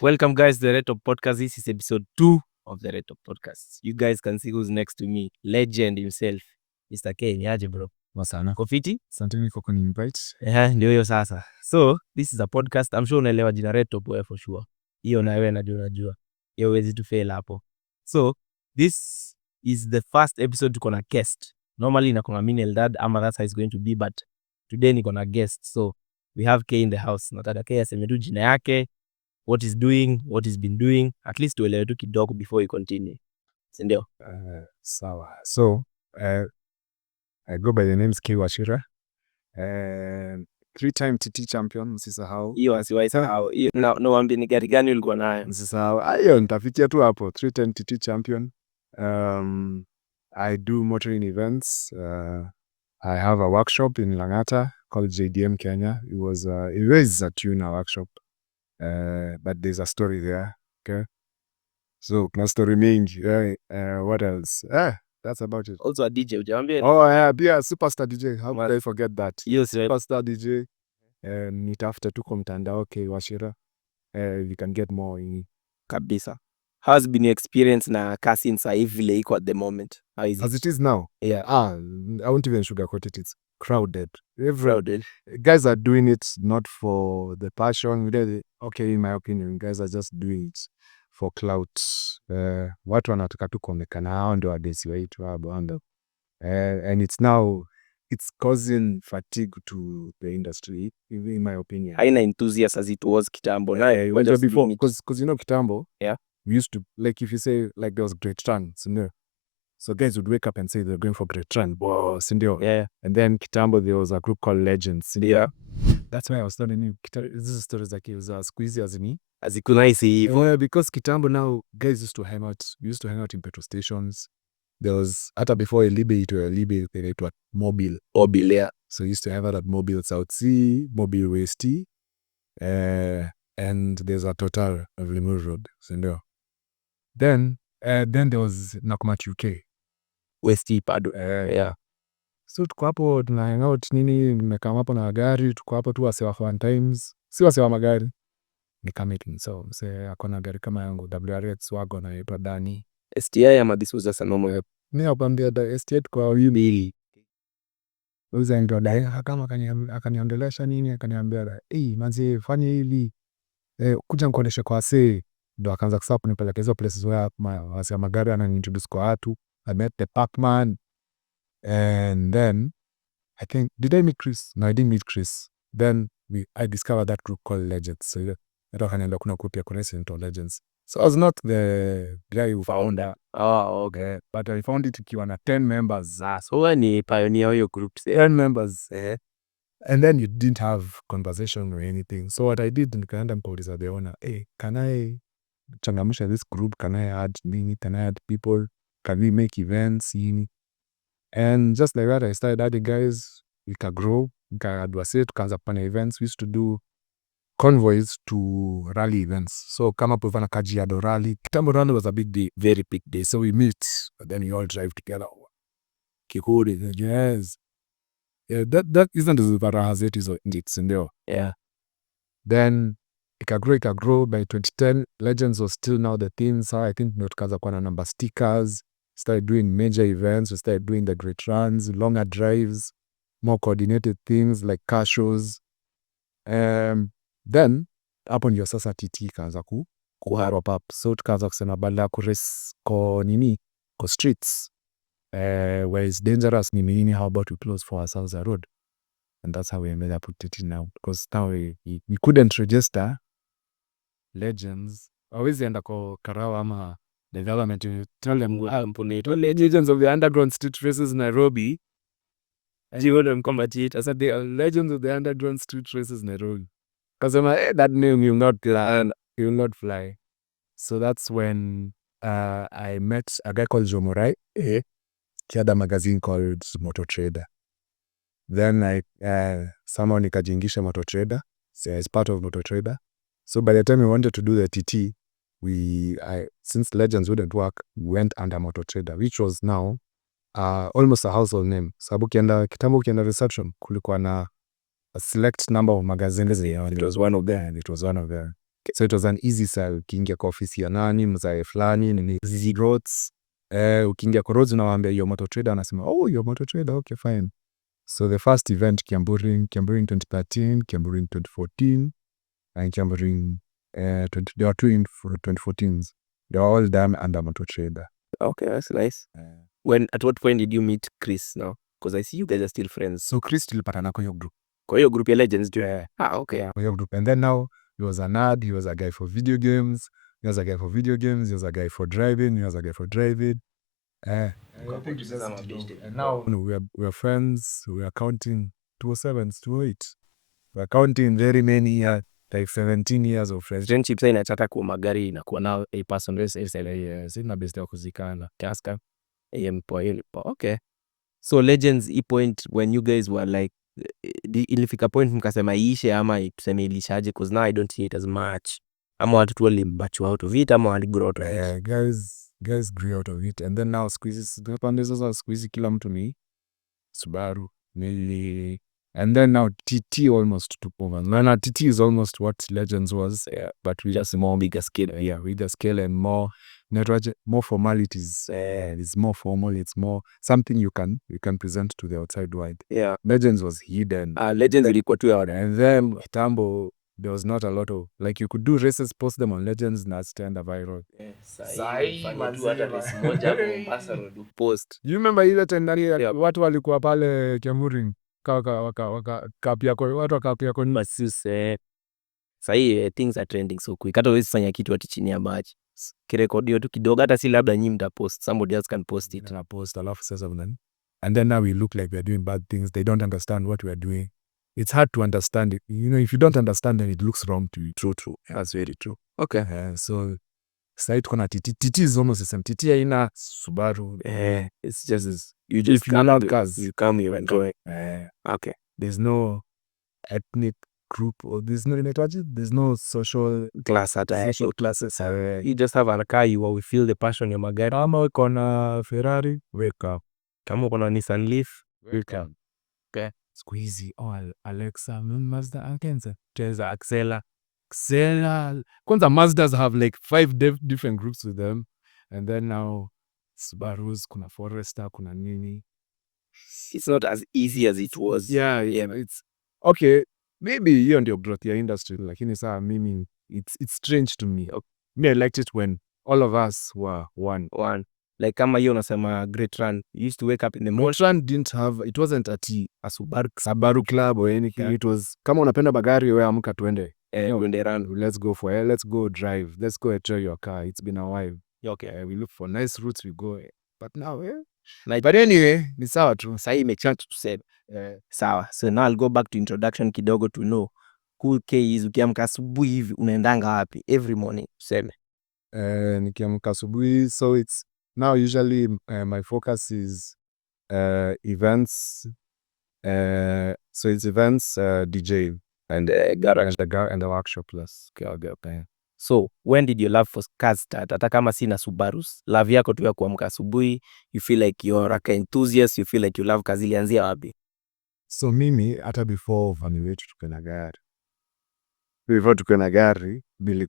Welcome guys to the Red Top Podcast. This is episode 2 of the Red Top Podcast. You guys can see who's next to me. Legend himself, Mr. Kay. Niaje bro? Masana. Kofiti? Asanteni kwa kuni-invite. Ndio hiyo sasa. So, this is a podcast. I'm sure unaelewa jina Red Top wewe for sure. Hiyo na wewe najua. Hiyo huwezi tu fail hapo. So, this is the first episode tuko na guest. Normally nako na mimi Eldad ama that's how it's going to be, but today niko na guest. So, we have Kay in the house. Nataka Kay aseme tu jina yake, what he's doing, what he's been doing, at least tuelewe tu kidogo before we continue. Sindio? Sawa. So, I go by the names Kay Wachira. 3-time TT champion, msisahau. Hiyo asiwaisahau. Hiyo na waambie ni gari gani ulikuwa nayo. Msisahau. Hiyo nitafikia tu hapo. 3-time TT champion. I do motoring events. I have a workshop in Langata called JDM Kenya. It was a tuner workshop. But there's a story there. Okay. So, kuna story mingi. What else? That's about it. Also a DJ, hujaambia? Oh, yeah, superstar DJ. How could I forget that? Hiyo si Superstar DJ. Nitafuta tu kwa mtandao Kay Wachira. You can get more in kabisa. How's been your experience na kasi nsa hivi vile iko at the moment? How is it? as it is now. Yeah. I won't even sugarcoat it. It's crowded. Crowded. Guys are doing it not for the passion. Okay, in my opinion, guys are just doing it for clout. Watu wanataka tu kuonekana hao ndio wadesi wetu hapo. And it's causing fatigue to the industry, in my opinion. Haina enthusiast as it was kitambo. Before, because kitambo, yeah, we used to, like, if you say, like, there was Great Run, so guys would wake up and say they're going for Great Run. Whoa, yeah. And then kitambo, there was a group called Legends. Yeah. That's why I was telling you, this is stories like it was squeezy as me. Azikunaisi hivyo. Yeah, because kitambo now, guys used to hang out in petrol stations. There was, hata before Elibe, it was Mobile. Yeah. So you used to have that at Mobile South Sea, Mobile West, and there's a Total of Limuru Road. So then there was Nakumatt UK. West Pado. Yeah. So tuko hapo tuna hang out nini, nimekaa hapo na gari, tuko hapo tu wasewa fun times. Si wasewa magari. Nika meeting. So mse akona gari kama yangu WRX wagon anaitwa Dani. STI ama this was just a normal help? Mimi nakwambia the STI kwa wili. Uza ndio dai kama akaniondelesha nini, akaniambia manzi fanya hivi. Kuja nikuoneshe kwa wase. Ndo akaanza kusapa kunipeleka hizo places where wase wa magari ananiintroduce kwa watu. I met the Pac-Man. And then I think, did I meet Chris? No, I didn't meet Chris. Then I discovered that group called Legends. So ndio kaniambia kuna group ya Connecting Legends. So I was not the guy who found that. Oh, okay. But I found it ikiwa na 10 members. So wewe ni pioneer hiyo group. 10 members. And then you didn't have conversation or anything. So what I did, nikaenda nikauliza the owner, can I changamsha this group? Can I add me? Can I add people? Can we make events? And just like that, I started adding guys. We can grow. We can advocate. Tukaanza kufanya events. We used to do convoys to rally events. So come up with an Kajiado rally. Kitambo rally was a big day, very big day. So we meet, but then we all drive together. Kikuri, yes. Yeah, that isn't as baraha zetu hizo ndits ndio. Yeah. Then ikagrow by 2010. Legends was still now the theme. So I think tukaanza kuwa na number stickers. Started doing major events. We started doing the great runs, longer drives, more coordinated things like car shows. Then hapo ndio sasa TT ikaanza kuharop up. So tukaanza kusema badala ya kurace kwa streets, where it's dangerous nini, how about we close for ourselves a road? And that's how we ended up with TT now, because now we couldn't register Legends. Always enda kwa Karawa ama development, you tell them Legends of the Underground Street Races Nairobi. And you want them combat. I said they are Legends of the Underground Street Races Nairobi. Because that name will not fly. So that's when I met a guy called Jomorai. He had a magazine called Motor Trader. Then I somehow nikajingisha Motor Trader. So as part of Motor Trader. So by the time we wanted to do the TT, since Legends wouldn't work, we went under Motor Trader, which was now almost a household name. Sababu kitambo ukienda reception kulikuwa na a select number of magazines. It was one of them. So it was an easy sell. Ukiingia kwa ofisi ya nani, mzae fulani, ni zizi roads. Ukiingia kwa roads unawaambia you're motor trader, anasema oh you're motor trader, okay fine. So the first event Kiambu Ring 2013, Kiambu Ring 2014, and Kiambu Ring they were two in 2014s. They were all done under motor trader. Okay, that's nice. At what point did you meet Chris now? Because I see you guys are still friends. So Chris tulipatana kwa hiyo group. Kwa hiyo group ya Legends too. Yeah. Okay. Kwa hiyo group. And then now he was a nerd, he was a guy for video games, he was a guy for driving, he was a guy for driving. I think and now we are friends, we are counting 207s, 208. We are counting very many years, like 17 years of friendship. Sasa inataka kwa magari na kuwa now a person race sina best ya kuzikana. Taska. Okay. So Legends point when you guys were like ilifika point mkasema iishe ama tuseme ilishaje, because now I don't see it as much. Ama watu tu walibatch out of it ama waligrow out of it. Guys grew out of it. And then now squeezes kila mtu ni Subaru. And then now TT almost took over. Now TT is almost what Legends was, but we just more bigger scale. Yeah, bigger scale and more formalities. It's more formal. It's more something you can present to the outside world. Yeah, Legends was hidden. Legends ilikuwa tu out. And then kitambo there was not a lot of, like, you could do races, post them on Legends na stand viral. Post. You remember ile tendani watu walikuwa pale Kiambu Ring wakapia kwa Masuse. Sahi things are trending so quick. Hata huwezi fanya kitu ati chini ya maji. Kirekodi tu kidogo, hata si labda nyinyi mtapost, somebody else can post it. Na post alafu sasa mnani. And then now we look like we are doing bad things. They don't understand what we are doing. It's hard to understand it. You know, if you don't understand, then it looks wrong to you. True. That's very true. Okay. So sasa tuko na TT. TT is almost the same. TT haina Subaru. It's just you just you come here and go. Okay. There's no ethnic group or there's no social class at social classes. You just have a car, you will feel the passion ya magari. Kama uko na Ferrari, wake up. Kama uko na Nissan Leaf, wake up. Okay. Squeezy, Alexa, Mazda, Akenza, Tesla, Axela. Kwanza Mazdas have like 5 different groups with them. And then now Subarus, kuna Forester, kuna nini. It's not as easy as it was. Yeah. It's okay. Maybe hiyo ndio growth ya industry, lakini saa mimi it's strange to me. Me, I liked it when all of us were one. Like kama hiyo unasema Great Run, you used to wake up in the morning. Great Run didn't have, it wasn't a Subaru club or anything. Yeah. It was kama unapenda bagari wewe amka twende. Twende run. Let's go drive. Let's go enjoy your car. It's been a while. Okay. We look for nice routes, we go. But now, but anyway, ni sawa tu. Sasa imechange to say. Sawa. So now I'll go back to introduction kidogo to know who Kay is. Ukiamka asubuhi hivi unaendanga wapi every morning tuseme? Nikiamka asubuhi, so it's now usually my focus is events. So it's events, DJ and garage and the workshop plus. Okay. So when did your love for cars start? Hata kama sina Subarus, love yako tu ya kuamka asubuhi, you feel like you're a car enthusiast, you feel like you love cars, ilianzia wapi? So mimi hata before family wetu tuko na gari. Before tuko na gari, mimi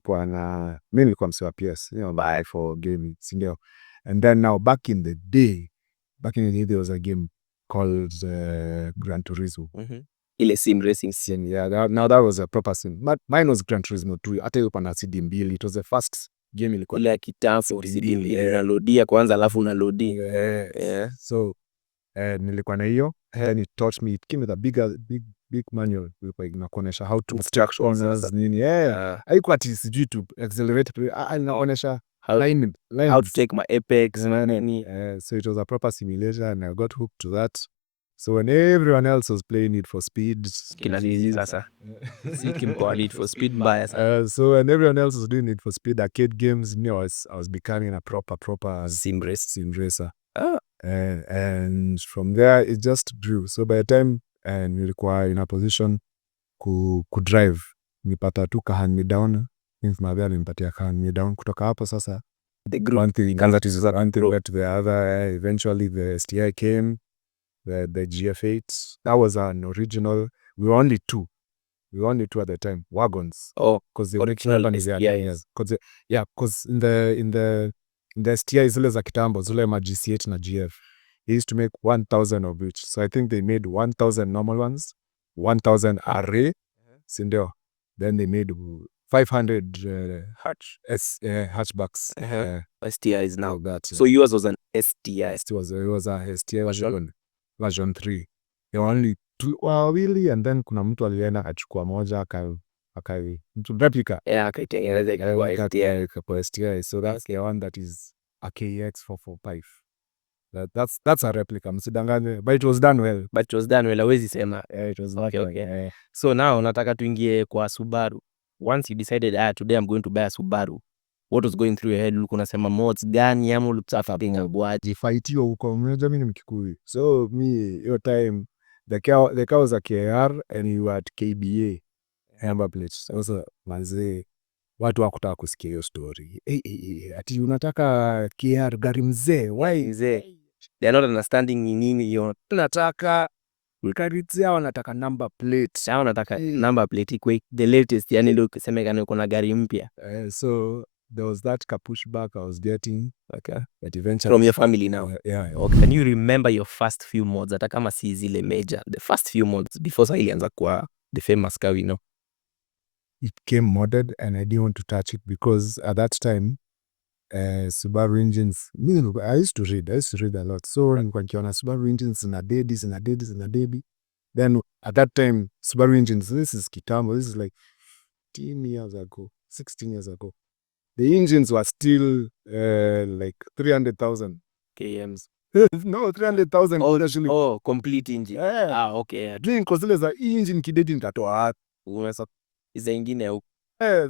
nilikuwa msee wa PS, buy for gaming, sindio? And then now back in the day there was a game called Gran Turismo. Ile sim racing scene. Yeah, now that was a proper sim. Mine was Gran Turismo 2. Hata yupo na CD mbili. It was the first game ilikuwa. Ile kitambo CD mbili. Unaloadia kwanza alafu unaloadi. Yeah. So nilikuwa na hiyo. Then it taught me, it came with a big manual. Inakuonesha how to instructions nini. Yeah. Haikuwa ati sijui to accelerate. Inaonesha how to take my apex. So it was a proper simulation and I got hooked to that. So when everyone else was playing Need for Speed, Need for Speed bias. So when everyone else was doing Need for Speed arcade games, I was becoming a proper sim racer. And from there it just grew. So by the time nilikuwa in a position ku drive, nipata tu ka hand me down. Things my dad nipatia ka hand me down. Kutoka hapo sasa the group one thing went to the other. Eventually the STI came. The GF8, that was an original. We were only 2. We only two at the time. Wagons. Oh, Because the original original one is STIs. because in the STI zile za kitambo, zile ma GC8 na GF, he used to make 1,000 of each. So I think they made 1,000 normal ones, 1,000 array, sindio. Then they made 500 hatchbacks. STIs now. That. So yours was an STI. It was a STI version 3. There were only two wawili, and then kuna mtu alienda akachukua moja mtu replica. Yeah, akaitengeneza ikakuwa STI. Ikakuwa STI. So that's the one that is a KX445. That's a replica, msidanganye, but it was done well. Hawezi sema. Yeah, it was Okay. So now nataka tuingie kwa Subaru. Once you decided, today I'm going to buy a Subaru, what was going through your head? Ulikuwa unasema mods gani ama ulitaka bwaji? Jifaitio huko, mnajua mimi ni Mkikuyu. So me, your time, the car was a KR and you were at KBA. Number plate. Sasa manzee, watu wakutaka kusikia hiyo story. Ati unataka KR gari mzee. Why? Mzee. They are not understanding ni nini hiyo. Tunataka ukarizia, wanataka number plate. Sasa wanataka number plate ikwe the latest, yani ndio kusemekana uko na gari mpya. So there was that pushback I was getting, but eventually From your family now. Yeah. Okay. Can you remember your first few mods, hata kama si zile major, the first few mods before sasa ilianza kwa the famous car we know? It came modded and I didn't want to touch it because at that time Subaru engines, I used to read a lot. So nilikuwa nikiona Subaru engines zina dedi. Then at that time Subaru engines, this is kitambo, this is like 16 years ago. The engines were still like 300,000 KMs. No, 300,000 actually. Oh, complete engine. Yeah. Okay. Kwa zile za engine kidedi nitatoa Unaweza iza ingine huko.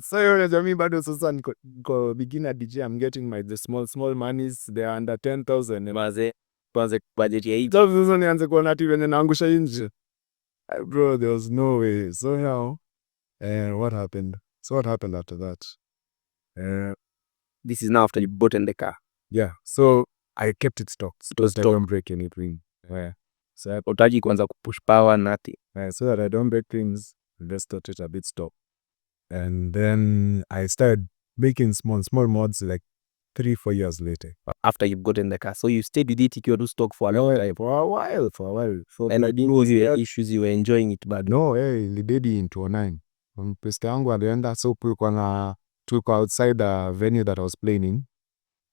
So hiyo jamii bado sasa niko beginner DJ, I'm getting the small monies, they are under 10,000. Maze kwanza budget ya hii. Sasa nianze kuona ati venye naangusha nje. Bro, there was no way. So now, what happened? So what happened after that? This is now after you bought in the car. Yeah, so I kept it stocked. So that I don't break anything. Yeah. So Utaji kwanza kupush power nothing. So that I don't break things, let's start it a bit stock. And then I started making small mods like 3-4 years later. After you've gotten the car. So you stayed with it ikiwa tu stock for a while. So And I didn't know you had issues, you were enjoying it, but no, ilidedi in 2009. Pesta yangu alienda, so tulikuwa outside a venue that I was playing in.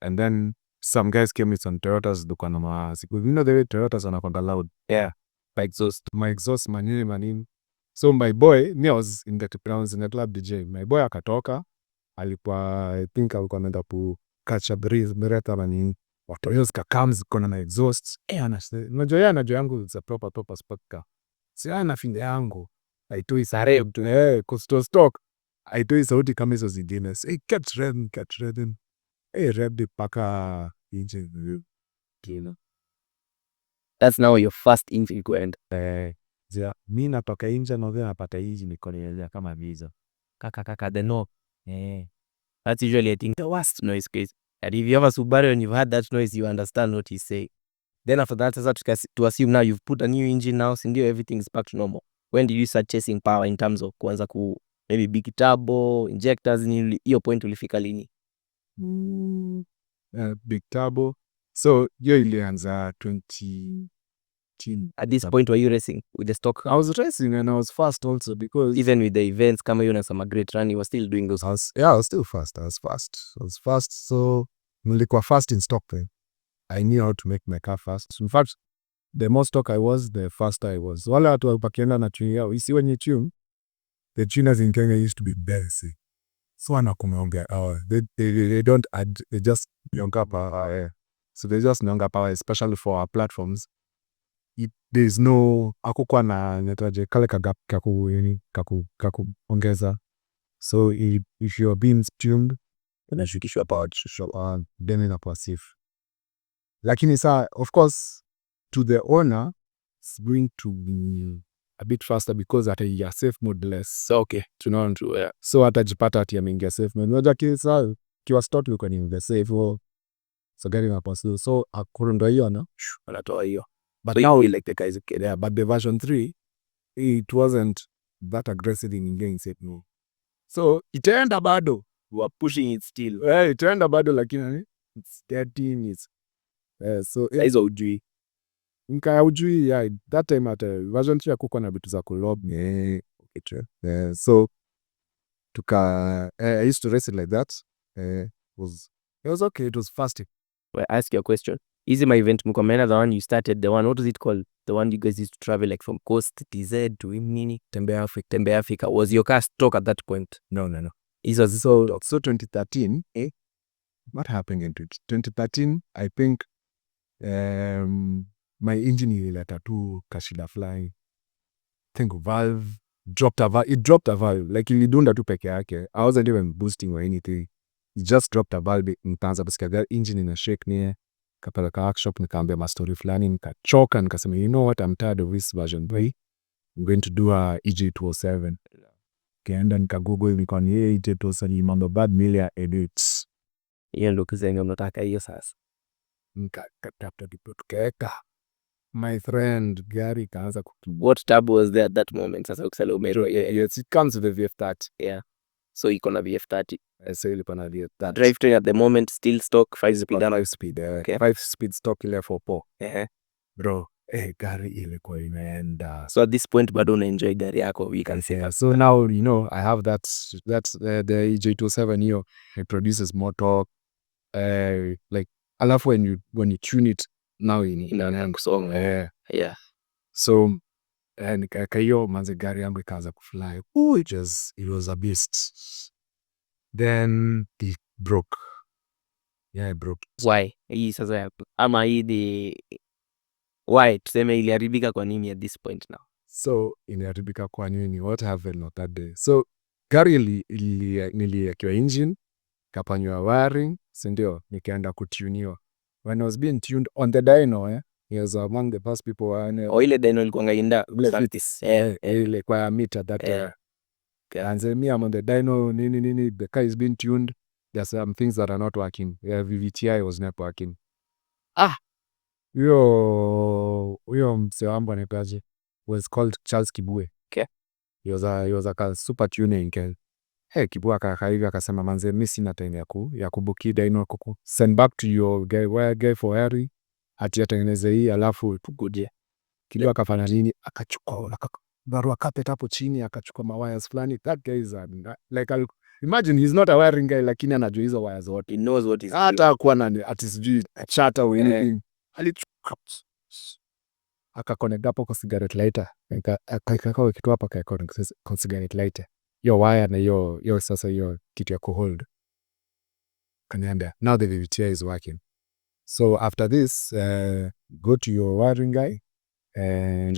And then some guys came with some Toyotas, dukwa na masiku. You know the way Toyotas wanakwanga loud. yeah, My exhaust manini. So my boy, me I was in the club DJ. My boy akatoka, I think alikuwa anaenda catch a breeze, mereta manini. Watu hiyo zikakam zikona na exhaust. Unajua yeye anajua yangu it's a proper sport car. Si yana finde yangu. Haitoi sare to stock. Haitoi sauti kama hizo zingine. So kept revving. Revved paka engine. that's now your first engine kwenda. Mi natoka nje na napata hizi nikoelezea kama visa. Kaka the knock. That's usually I think the worst noise case. And if you have a Subaru and you've had that noise, you understand what he's saying. Then after that, to assume now you've put a new engine now, sindio, everything is back to normal. When did you start chasing power in terms of kuanza maybe big turbo, injectors, hiyo point ulifika lini? Big turbo. So hiyo ilianza 20. At this point, were you racing with the stock? I was racing and I was fast also because even with the events, kama you unasema great run, you were still doing those. I was still fast. I was fast. So nilikuwa fast in stock then. I knew how to make my car fast. So in fact, the more stock I was, the faster I was. Wale watu wakienda na tune yao, you see when you tune, the tuners in Kenya used to be embarrassing. So wanakumeongea hour. They don't add, they just nyonga power. So they just nyonga power, especially for our platforms. There's no akukwa na netaje kale kagap kakuongeza. So if your beams tuned, unashukishwa power then inakuwa safe. Lakini saa, of course, to the owner, it's going to be a bit faster because ata ya safe mode less. So okay, tunaona tu yeah. So atajipata ati ameingia safe mode. Unajua kisa kiwa start ulikuwa ni the safe or so gari na pass. So akurundo hiyo na anatoa hiyo. But so now we like the guys, but the version 3, it wasn't that aggressive in game said no. So itaenda bado. We are pushing it still. Itaenda bado lakini it's 13 it's so Hizo ujui. ujui yeah, that time at version 3 hakukuwa na vitu za kulob so I used to race it like that. It was okay, it was fast. Well, ask your question. Is my event mkomena the one you started, the one, what is it called? The one you guys used to travel like from Coast TZ to Nini? Tembea Africa. Was your car stock at that point? No. It was So 2013, what happened in 2013? I think my engine ilileta tu kashida flying. I think it dropped a valve, like ilidunda tu peke yake. I wasn't even boosting or anything. It just dropped a valve. Nikaanza kusikia gari engine ina shake nie. Kapeleka workshop, nikaambia mastori fulani, nikachoka, nikasema you know what, I'm tired of this version 3. I'm going to do a EJ207. Kaenda nikagoogle, nikaona EJ207 mambo bad milia edits. hiyo ndo kizenye unataka hiyo sasa. Nikatafuta kitu tukaweka. My friend gari kaanza What tab was there at that moment? Sasa ukisema umero. Yes, it comes with the VF30. Yeah. So iko na VF30. So ilikuwa na VF30. Drivetrain at the moment still stock 5 speed. 5 speed. Okay. 5 speed stock ile 4. Uh-huh. Bro, gari ilikuwa imeenda. So at this point bado una enjoy gari yako, we can say. Yeah, so now you know I have that's the EJ207 here. It produces more torque. Like alafu when you tune it now in kusonga. Yeah. So nikaweka hiyo manze gari yangu ikaanza kufly. It was a beast. Then it broke. Yeah, it broke. Why? Hii sasa ama hii why tuseme iliharibika kwa nini at this point now? So iliharibika kwa nini? What happened on that day? So gari niliwekewa engine, kapanywa wiring, si ndio? Nikaenda kutuniwa. When I was being tuned on the dyno, he was among the first people ile dyno ilikuwa inda ile kwa meter that and then me I'm on the dyno nini the car is being tuned. There's some things that are not working. VVTI was not working. Huyo msee wangu anaitwaje? Was called Charles Kibue. Okay. He was a super tuning girl. Kibue akakaiga akasema manze mimi sina time ya kubuki dyno kuku. Send back to your guy for Harry. Ati atengeneze hii alafu tukuje. Kibue akafanya nini? Akachukua barua carpet hapo chini akachukua mawires fulani. That guy is like imagine he's not a wiring guy lakini anajua hizo wires zote. He knows what is hata kuwa na ati sijui charter or anything. Alichukua akaconnect hapo kwa cigarette lighter. Akaweka kitu hapa kwa cigarette lighter. Hiyo wire na hiyo sasa hiyo kitu ya kuhold. Kaniambia now the VVTI is working. So after this go to your wiring guy and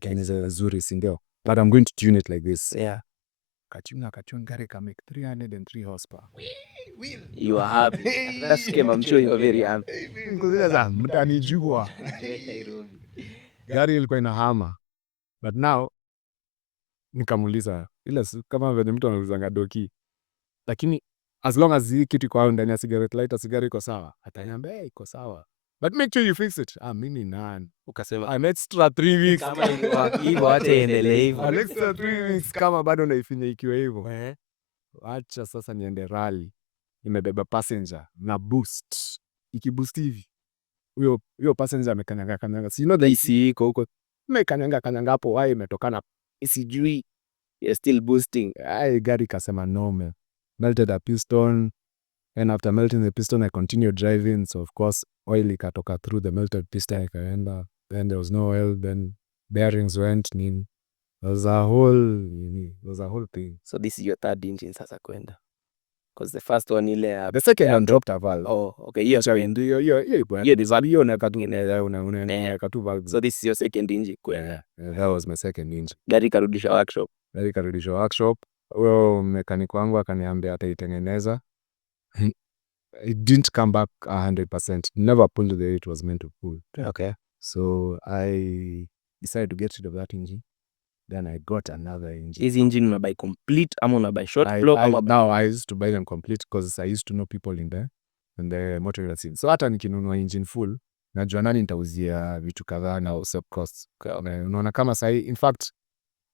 tengeneza zuri si ndio? But I'm going to tune it like this. Yeah. Kachunga gari ka make 303 horsepower. You are happy. That's game, I'm sure you're very happy. Mtanijua. Gari ilikuwa inahama. But now nikamuuliza ile kama vile mtu anaulizanga doki. Lakini as long as hii kitu iko ndani ya cigarette lighter sigari iko sawa. Ataniambia iko sawa. But make sure you fix it. Mimi nani? Ukasema an extra 3 weeks. Kama hivyo acha iendelee hivyo. An extra 3 weeks kama bado naifinya ikiwa hivyo. Acha sasa niende rally. Nimebeba passenger na boost. Ikiboost hivi. Huyo passenger amekanyanga. Si you know the AC iko huko. Amekanyanga hapo why imetokana sijui. You're still boosting. Gari kasema no man. Melted a piston. And after melting the piston, I continued driving. So, of course, oil ikatoka through the melted piston. Ikaenda. Then there was no oil. Then bearings went. There was a whole thing. So, this is your third engine sasa kwenda. Because the first one ile... The second one dropped a valve. Oh, okay. Hiyo unaweka valve. So, this is your second engine kwenda. That was my second engine. Gari karudisha workshop. Well, mechanic wangu akaniambia ataitengeneza. It didn't come back 100%. Never pulled the way it was meant to pull. Okay. So I decided to get rid of that engine. Then I got another engine. This engine una buy complete ama una buy short flow? Now I used to buy them complete because I used to know people in the motor scene. So hata nikinunua engine full, najua nani nitauzia vitu kadhaa na sub costs. Unaona kama sahi, in fact,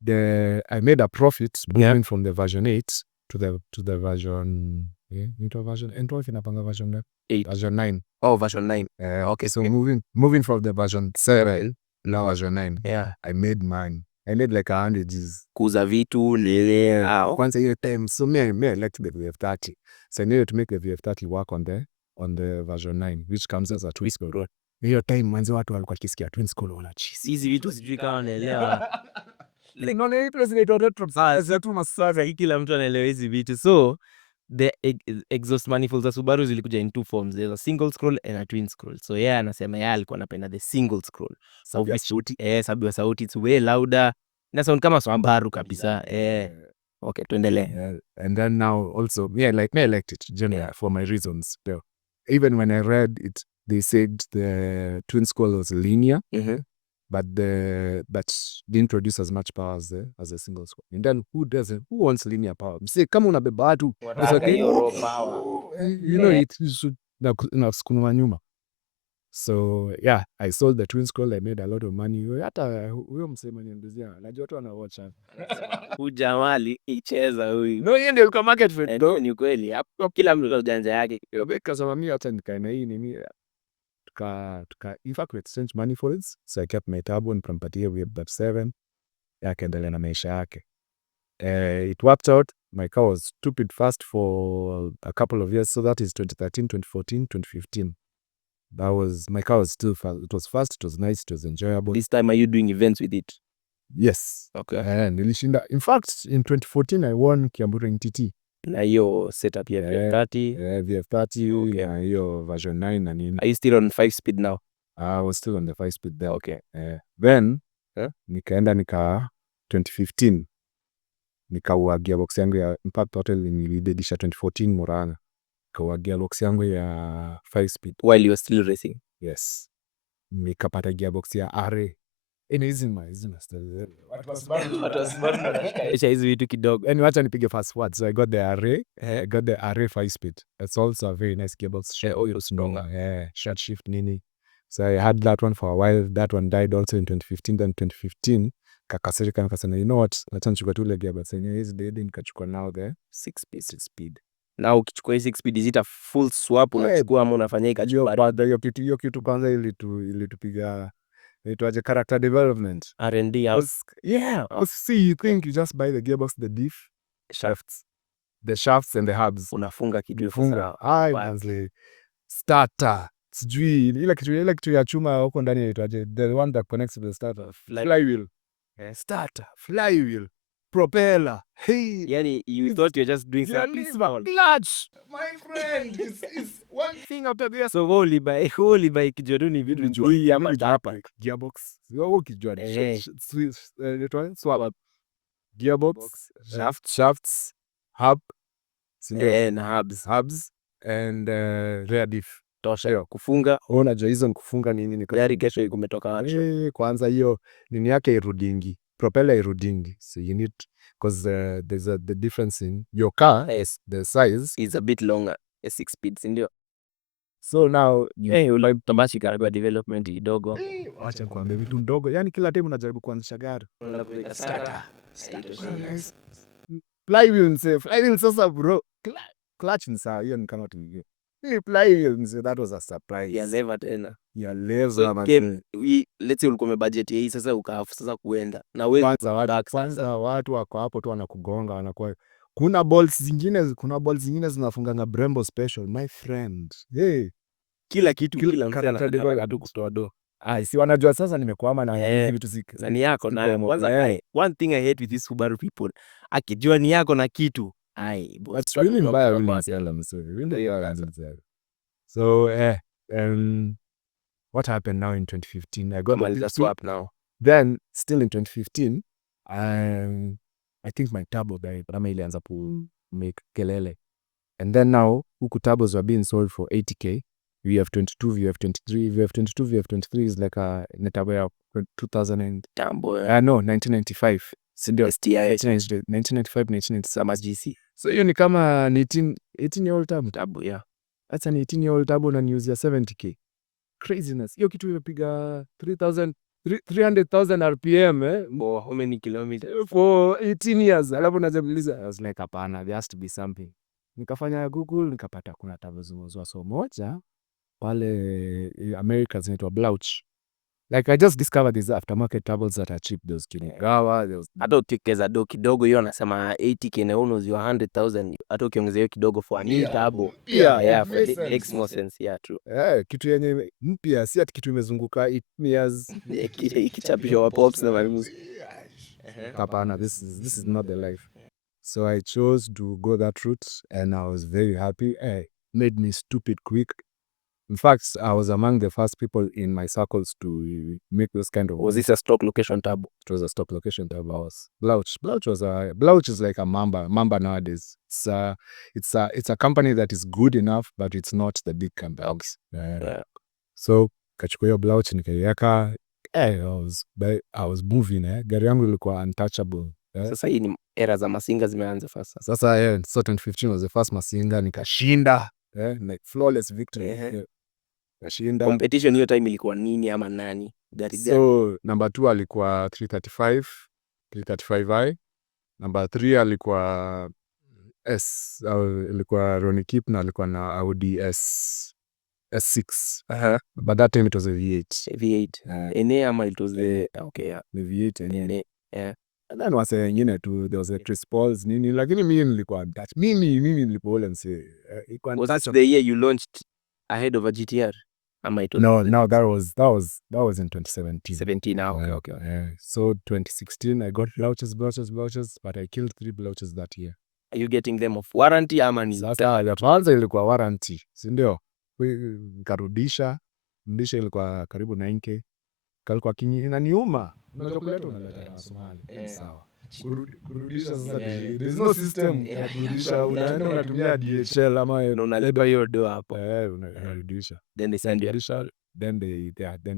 I made a profit moving from the version 8 to the version version N12 inapanga version 8. version 9. Oh, version 9. Okay, so moving from the version 7 now version 9. Yeah. I made mine. I made like 100 G's. Kuuza vitu nile. Kwanza hiyo time, so me I liked the VF30. So I needed to make the VF30 work on the version 9, which comes as a twin scroll. Hiyo time manzi watu walikuwa kisikia twin scroll wana cheese. Hizi vitu sijui kama wanaelewa. Naona hii president retro Zetu masasa kila mtu anaelewa hizi vitu. So the exhaust manifolds za Subaru zilikuja in two forms. There's a single scroll and a twin scroll. So anasema alikuwa anapenda the single scroll. Sababu ya sauti. Sababu ya sauti, it's way louder. Ina sound kama Subaru kabisa. Okay, tuendelee. And then now also, I liked it generally for my reasons. Even when I read it, they said the twin scroll was linear, but didn't produce as much power as a single scroll. And then who wants linear power? Say, kama unabeba watu, Raw power. you know it should na nyuma. So yeah, I sold the twin scroll. I made a lot of money. Hata huyo msema niambia, najua watu wanawatch. Ujamali icheza huyu. No, yeye ndio alikuwa market fit. Ni kweli. Hapo kila mtu ujanja yake. Kasema mimi hata nikaina hii nini in fact we exchange money for it. So I kept my turbo and nimpatia with that 7. Akaendelea na maisha yake. It worked out. My car was stupid fast for a couple of years. So that is 2013, 2014, 2015. My car was still fast. It was fast, it was nice, it was enjoyable. This time are you doing events with it? Yes. Okay. Nilishinda. In fact, in 2014 I won Masinga TT. Na hiyo setup ya VF30. VF30, okay. Na hiyo version 9 na nini. Are you still on 5 speed now? I was still on the 5 speed there. Okay. Then nikaenda 2015 nikaua gearbox yangu ya Impact Hotel nilidedisha 2014 Murang'a. Nikaua gearbox yangu ya 5 speed. While you were still racing? Yes. Nikapata gearbox ya RA. Hizi story. Acha hizi vitu kidogo. Yaani wacha nipige fast forward. So I got the RA. I got the RA 5 speed. It's also a very nice gearbox. Oil stronger. Short shift nini. So I had that one for a while. That one died also in 2015. Then 2015 kakasirika nikasema, you know what, acha nichukue tu ile gearbox yenyewe hizi dedi nikachukua now the 6 speed. Na ukichukua hii 6 speed is it a full swap unachukua ama unafanya ikachukua hiyo kitu kwanza ilitupiga inaitwaje character development R&D house. See, you think you just buy the gearbox, the diff, the shafts and the hubs. Unafunga kitu starter. Sijui ile kitu ya chuma huko ndani inaitwaje, the one that connects to the starter, flywheel. Starter, flywheel, propeller. Hey, yani you thought you're just doing something small. Clutch, my friend, is one thing after the other. So holy by kijoduni vitu hii ama hapa gearbox. Wewe kijua swap gearbox, shafts, hub, na hubs and rear diff. Tosha hiyo kufunga. Unajua hizo ni kufunga nini gari kesho kumetoka wapi? Kwanza hiyo nini yake irudingi, propeller irudingi. So you need, because there's the difference in your car, the size is a bit longer, 6 speeds ndio. So now utabashi karibu development kidogo. Acha kuambia vitu ndogo. Yani kila time unajaribu kuanzisha gari. Unapeleka starter. Flywheel sasa bro. Clutch ni sawa, hiyo ni kama tu. Flywheel, that was a surprise. Ya lever tena. Ya lever so, let's say ulikuwa umebudget hii sasa ukaafu sasa kuenda. Na wewe kwanza watu wako hapo tu wanakugonga wanakuwa. Kuna balls zingine zinafunganga Brembo special, my friend. Hey, kila mtu anataka tu kutoa do. Si wanajua sasa nimekwama na hizi vitu ni yako na kwanza. One thing I hate with these Subaru people, akijua ni yako na kitu. That's really mbaya So what happened now in 2015? I got the swap now. Then still in 2015, I think my turbo died. Kama ilianza make kelele. And then now huku turbos were being sold for 80k. VF22, VF23, VF22, VF23 is like a turbo ya 2000 and no, 1995. Sindio STI 1995, 1997 GC. So hiyo ni kama 18 year old turbo. Yeah. That's an 18 year old turbo na news ya 70k. Craziness. Hiyo kitu imepiga 3000 300,000 RPM how many kilometers for 18 years. Alafu najiuliza, I was like hapana, there has to be something. Nikafanya Google nikapata kuna tabo zinauzwa so moja pale America zinaitwa Blouch. Like I just discovered these aftermarket tables that are cheap. Those Kinugawa, hata ukiongeza do kidogo hiyo anasema 80k na unauzwa 100,000 hata ukiongeza hiyo kidogo for a new turbo makes more sense. Yeah, true. Kitu yenye mpya si ati kitu imezunguka 8 years ikichapishwa wa pops na marimus. Hapana, this is not the life. So I chose to go that route and I was very happy. Made me stupid quick. In fact, I was among the first people in my circles to make those kind of. Was this a stock location turbo? It was a stock location turbo. Blouch is like a Mamba nowadays. It's a company that is good enough, but it's not the big company. So kachukua hiyo Blouch nikaiweka. I was moving. Gari yangu ilikuwa untouchable. Sasa hii ni era za Masinga zimeanza sasa. Sasa so 2015 was the first Masinga nikashinda. Like flawless victory. Kashinda. Competition hiyo time ilikuwa nini ama nani? So number 2 alikuwa 335i. Number 3 alikuwa S, ilikuwa Ronnie Kip na alikuwa na Audi S6. But that time it was a V8. Ene ama it was the the V8 ene. And then wase wengine tu, there was a Chris Paul's nini, lakini mimi nilikuwa that mimi nilipoole mse. Was that the year you launched ahead of a GTR? No, that was in 2017. 17 now. Okay. So 2016 I got Blouches, but I killed 3 Blouches that year. Are you getting them off warranty ama ni? Sasa kwanza ilikuwa warranty, si ndio? Karudisha ilikuwa karibu 9k. Kalikuwa inaniuma. Unataka kuleta unaleta Somali. Sawa. Kurudisha sasa there's no system ya kurudisha, unaenda unatumia DHL ama unalipa hiyo do hapo. Unarudisha. Then they send you. Then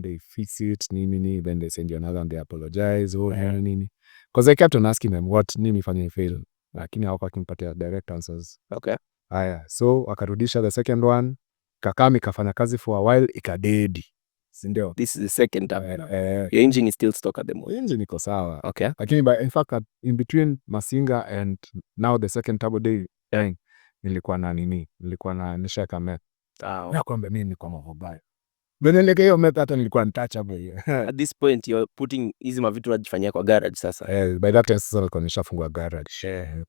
they fix it nini, then they send you another and they apologize nini. Because I kept on asking them what nini fanya fail, lakini hawako kunipatia direct answers. Okay. Haya, so akarudisha the second one, kakami kafanya kazi for a while ikadedi. Sindio? This is the second time. Your engine is still stock at the moment. Engine iko sawa. Okay. Lakini in fact in between Masinga and now the second turbo day nilikuwa na nishaka met. Na kwamba mimi nilikuwa mabaya. Beneleke hiyo met hata nilikuwa untouchable. At this point you're putting hizi mavitu unajifanyia kwa garage sasa. By that time sasa nilikuwa nishafungua garage.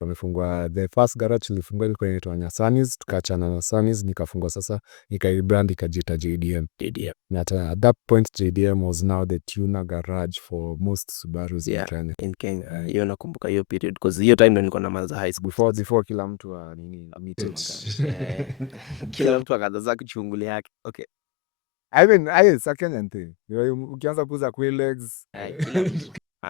Nimefungua the first garage nilifungua ilikuwa inaitwa Nyasanis, tukaachana na Nyasanis nikafungua sasa nikaibrand ikajiita JDM. Na at that point JDM was now the tuner garage for most Subarus in Kenya. Hiyo nakumbuka hiyo period because hiyo time ndo nilikuwa na maza high school. Before kila mtu meeting. Kila mtu akaanza kuchungulia yake. Okay. I mean, it's a Kenyan thing. Ukianza kuuza Quillegs,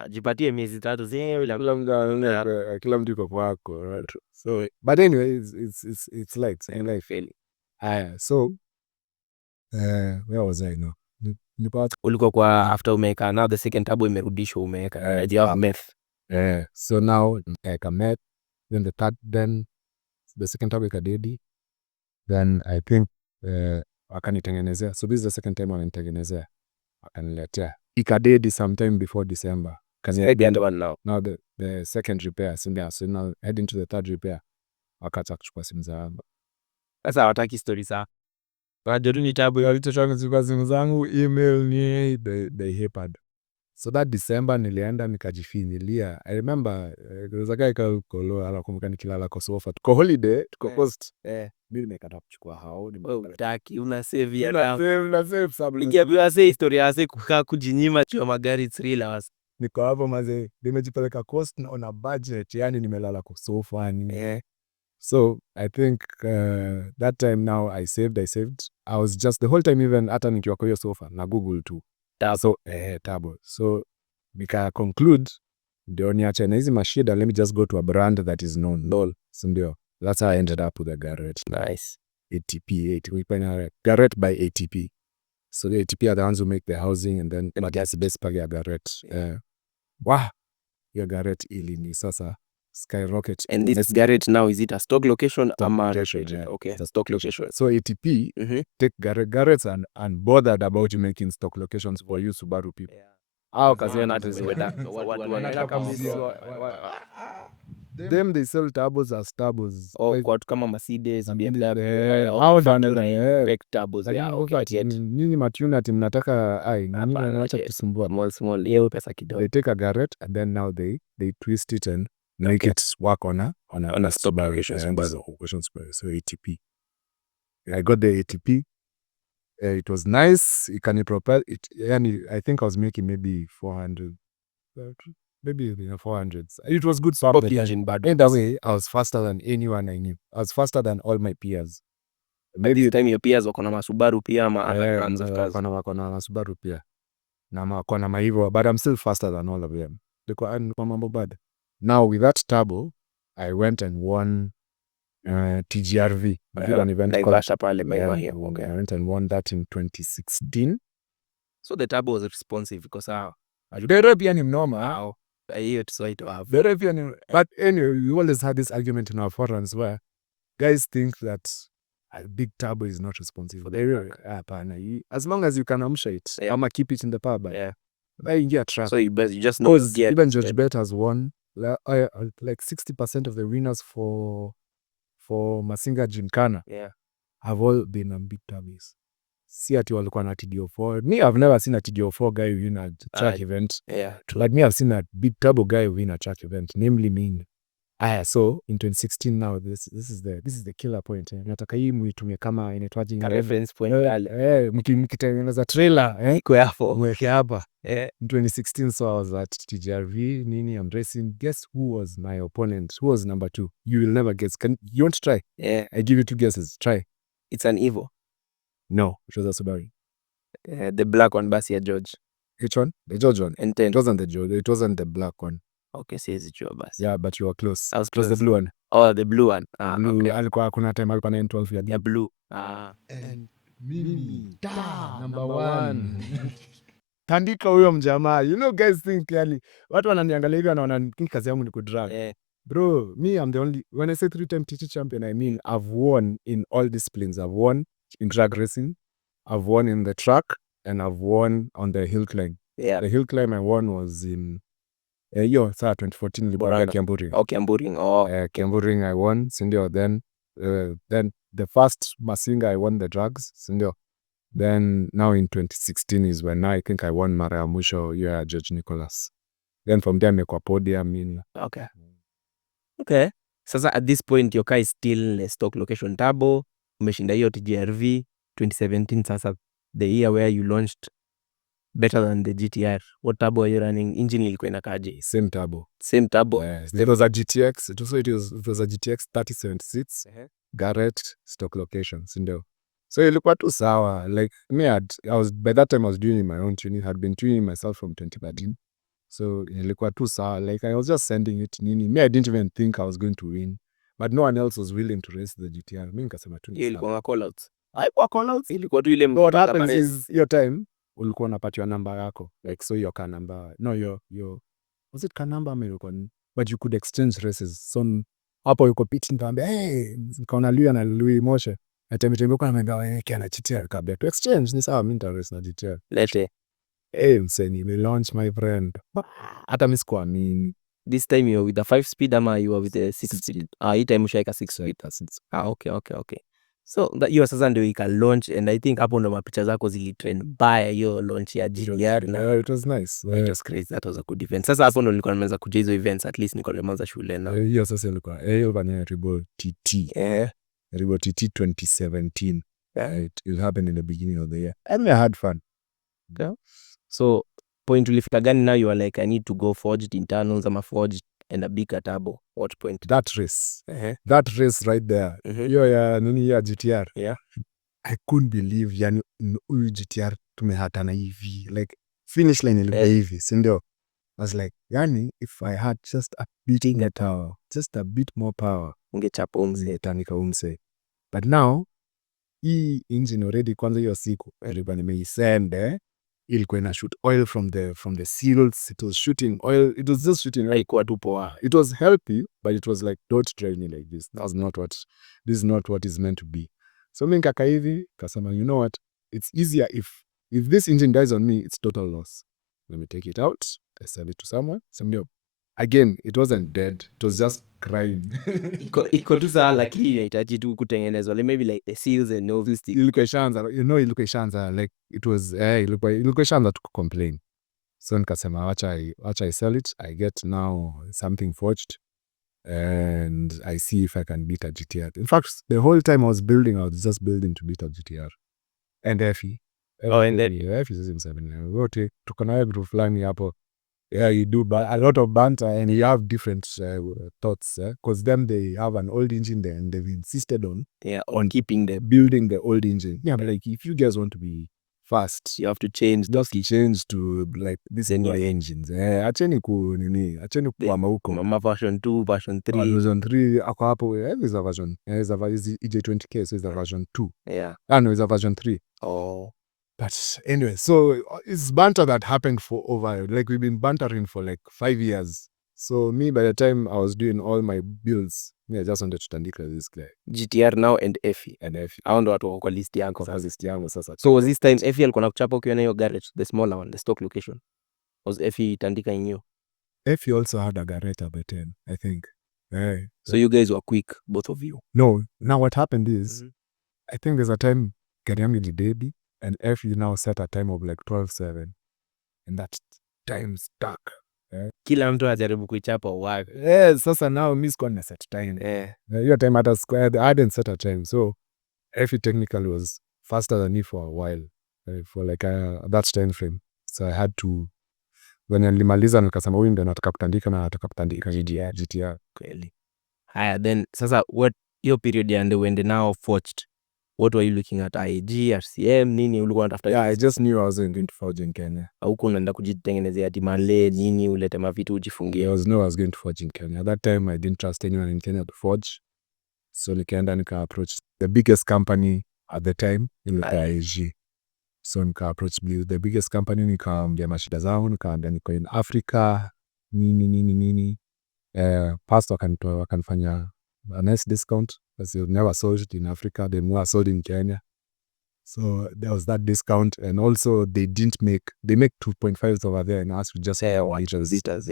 jipatie miezi 3 kila mtu yuko kwako, right? So, but anyway, it's life. So, where was I now? Ulikuwa kwa after umeka, now the second turbo imerudishwa umeka. Do you have meth? So now I met, then the second turbo ikadedi. Then I think wakanitengenezea. So this is the second time wanitengenezea. Wakaniletea. Ikadedi sometime before December. The end one now. Now the second repair. So now heading to the third repair. Wakaanza kuchukua simu zangu. Sasa hawataki story saa. Wajoruni tabu walichochukua kuchukua simu zangu, email ni they hipad. So that December nilienda nikajifinyilia. I remember kuzaka kolo alakumbuka nikilala kwa sofa. Tuko holiday, tuko post. Mimi nimekata kuchukua hao. Utaki una save ya na save sababu. Nikiambiwa say story yase kukaa kujinyima chwa magari thrillers. Niko hapo mazee. Nimejipeleka coast on a budget, yani nimelala kwa sofa ni. So I think that time now I saved. I was just the whole time even hata nikiwa kwa hiyo sofa na Google tu. So turbo. So nika conclude ndio niache na hizi mashida, let me just go to a brand that is known. So ndio. That's how I ended up with a Garrett. Nice. ATP. We put Garrett by ATP. So the ATP are the ones who make the housing and then but that's the best part of Garrett. Wow. Your Garrett ili ni sasa skyrocket. And this Garrett now, is it a stock location? Okay, it's a stock location. So ATP take Garrett's and bothered about making stock locations for you Subaru people. kaziona hata ziweta watu wanaenda kabisa. Them they sell turbos as turbos. Kwa watu kama Mercedes, BMW, How done fake turbos. Nini matuna ati mnataka nini wanaacha kusumbua. Small, hiyo pesa kidogo. They take a garret and then now they twist it and make it work on a stop variation. So ATP. I got the ATP. It was nice. It can propel it. I think I was making maybe 400. Maybe in the 400s. It was good. But either way, I was faster than anyone I knew. I was faster than all my peers. Maybe this time your peers wako na Masubaru pia ama other brands of cars. Wako na Masubaru pia. Na wako na Maivo, but I'm still faster than all of them. Kwa mambo bad. Now with that turbo, I went and won TGRV. An event called I went and won that in 2016. So the turbo was responsive because Dere pia ni mnoma. hiyo tuswaito hapo. Dere pia ni. But anyway, we always had this argument in our forums where guys think that a big turbo is not responsive. As long as you can amsha it, I'ma keep it in the power bar. You get track. So you just know. Even George Bet has won like 60% of the winners for Masinga Gymkhana have all been on big turbos. Si ati walikuwa na TDO4. Me, I've never seen a TDO4 guy win a track event. Like me, I've seen a big turbo guy win a track event, namely me. So in 2016 now, this is the killer point. Nataka hii muitumie kama inaitwaje reference point. Mkitengeneza trailer Iko hapo. mweke hapa. In 2016, so I was at TGRV, Nini, I'm racing. Guess who was my opponent? Who was number 2? You will never guess. You want to try? I give you 2 guesses. Try. It's an Evo. No, it was a Subaru. The black one, basi ya George. Which one? The George one. And 10. It wasn't the George. It wasn't the black one. Okay, siwezi jua basi. Yeah, but you were close. I was It was close. the blue one. Oh, the blue one. Blue, okay. alikuwa kuna time alikuwa na N12 ya blue. And mimi number 1. Tandika huyo mjamaa. You know guys think watu wananiangalia hivi wanaona kazi yangu ni kudrag. Bro, me I'm the only, when I say 3-time TT champion, I mean I've won in all disciplines. I've won in drag racing, I've won in the track, and I've won on the hill climb. The hill climb I won was in 2014 nilikuwa Kiambu. Kiambu Ring I won, sindio. Then the first Masinga I won the drags, sindio. Then now in 2016 is when I think I won mara ya mwisho George Nicholas. Then from there nimekuwa podium. Okay. Sasa at this point your car is still a stock location turbo. Umeshinda hiyo TGRV 2017. Sasa the year where you launched better than the GTR. What turbo are you running? Engine ilikuwa inakaje? Same turbo. It was a GTX. It was a GTX 3076 Garrett stock location, sindio. So ilikuwa tu sawa. Like me, by that time I was doing my own tuning. Had been tuning myself from 2013. So ilikuwa tu sawa. Like I was just sending it nini. Me, I didn't even think I was going to win. But no one else was willing to race the GTR. Mi nikasema tu hiyo ilikuwa callouts. Haikuwa callouts. Ilikuwa tu ile what happens is your time ulikuwa unapatiwa namba yako. Like so your car number. No, your was it car number ilikuwa, but you could exchange races. So hapo yuko pitching kaambia, hey, nikaona Luya na Louis Moshe. Atembe kwa naambia wewe kana GTR kabla to exchange ni sawa, mimi nita race na GTR. Lete. Mseni we launch my friend. Hata mimi sikuamini. This time you were with the 5-speed ama you were with the 6-speed? Hii time ushaika 6-speed. Okay. So that hiyo sasa ndio ika launch, and I think hapo ndo mapicha zako zilitrend by hiyo launch ya GTR. It was nice. It was crazy. That was a good event. Sasa hapo ndo nilikuwa nimeanza kuja hizo events, at least nilikuwa nimeanza shule na. Hiyo sasa ilikuwa hiyo ni Ribo TT. Ribo TT 2017. It happened in the beginning of the year. And I had fun. Okay. So point ulifika gani now you are like I need to go forged internals ama forged and a bigger turbo? What point? That race. That race right there. Hiyo ya nini ya GTR. I couldn't believe yani huyu GTR tumehatana hivi. Like finish line ilikuwa hivi, si ndio? I was like, yani if I had just a bit more power, ungechapa umse. Tanika umse. But now hii engine already kwanza hiyo siku ilikuwa nimeisend ilikuwa ina shoot oil from the seals. It was shooting oil. It was just shooting like kwa tu poa. It was healthy, but it was like, don't drive me like this. This is not what is meant to be. So mimi nikaka hivi kasema, you know what, it's easier if this engine dies on me, it's total loss. let me take it out, I sell it to someone. Again, it wasn't dead, it was just crying. Iko tu sawa, lakini inahitaji tu kutengenezwa, maybe like the seals and all this thing. Ilikuwa ishaanza, ilikuwa ishaanza, like it was, ilikuwa ishaanza tu complain. So nikasema wacha I sell it, I get now something forged, and I see if I can beat a GTR. In fact, the whole time I was just building to beat a GTR. And Effie. And then Effie is himself. Wote tuko naye group fulani hapo. Yeah, you do a lot of banter and you have different thoughts, because them they have an old engine there and they've insisted on keeping the building the old engine. Yeah, but like if you guys want to be fast, you have to change to like this new engines. Acheni kuama huko. Mama version 2, version 3. Version 3 ako hapo. Is a version. Is a EJ20K, so is a version 2. Yeah. No, it's a version 3. Oh. But anyway, so it's banter that happened for over, like we've been bantering for like 5 years. So me, by the time I was doing all my builds, I just wanted to tandika this guy. GTR now and Effie. Hao ndo watu wako kwa list yangu sasa. So was this time Effie alikuwa nakuchapa ukiwa na hiyo garage, the smaller one, the stock location? Was Effie tandika in you? Effie also had a garage by 10, I think. So you guys were quick, both of you? No, now what happened is, I think there's a time gari yangu ilidebi, and Effie now set a time of like 12:07, and that time stuck. Kila mtu ajaribu kuichapa wake. Sasa now mi sikuwa na set time. Hiyo time hata square, I didn't set a time. So Effie technically was faster than me for a while, for like that time frame. So I had to, when nilimaliza nikasema huyu ndio nataka kutandika GTR. Kweli. Haya, then sasa what your period ya ndio uende now forged? What were you looking at? IG, RCM, nini ulikuwa unatafuta? Yeah, I just knew I wasn't going to forge in Kenya. Huko unaenda kujitengenezea timale nini, ulete mavitu ujifungie? I was going to forge in Kenya. At that time I didn't trust anyone in Kenya to forge. So nikaenda nika-approach the biggest company at the time, ilikuwa IG. So nika-approach the biggest company, nikaambia mashida zangu, nikaambia niko in Africa, nini. Pastor wakanifanya a nice discount, because they've never sold it in Africa, they never sold in Kenya. So there was that discount, and also they make 2.5s over there, and us we just 1 liters.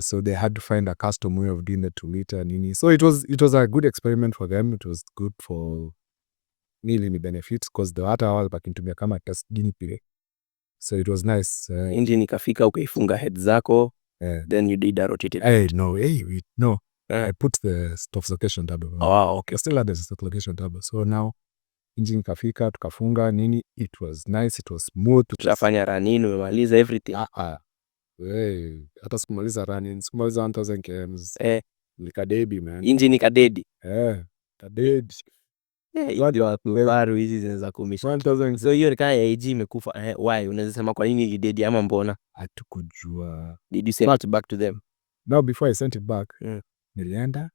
So they had to find a custom way of doing the 2 liter nini. So it was a good experiment for them. It was good for me benefits, because the hata wao bakinitumia kama test guinea pig. So it was nice. Engine ikafika ukaifunga head zako, then you did a rotated. No. I put the stop location double. Oh, okay. I still had the stop location double. So now engine kafika, tukafunga nini, it was nice, it was smooth. Tukafanya running, umemaliza everything. Hata sikumaliza running, sikumaliza 1000 kms. Nikadebi man. Engine ikadedi. Kadedi. Baru hizi zinaweza kumisha 1000. So hiyo nikaa ya AG imekufa. Why? Unaweza sema kwa nini ilidedi ama mbona? Hatukujua. Did you send it back to them? No, before I sent it back, nilienda.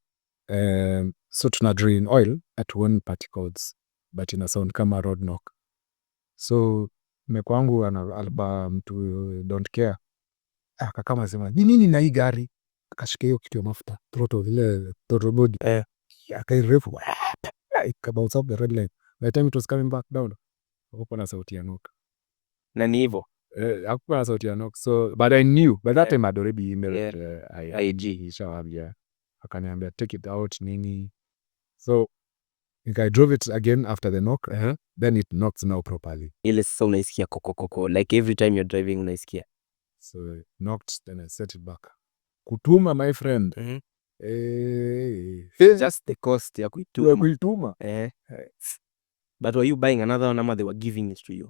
So tuna drain oil at one particles, but ina sound kama road knock. So mekwangu alba mtu don't care. Akakama sema, nini na hii gari? Akashika hiyo kitu ya mafuta, throttle body. Akairefu. About up the red line. By the time it was coming back down, hakukuwa na sauti ya knock. Na ni hivyo? Hakukuwa na sauti ya knock. So, but I knew, by that time I'd already emailed IG. Akaniambia, take it out, nini. So, I drove it again after the knock, then it knocks now properly. Ile sasa unaisikia kokokoko, like every time you're driving unaisikia. So, it knocked, then I set it back. Kutuma, my friend. Just the cost ya kuituma. But were you buying another one ama they were giving it to you?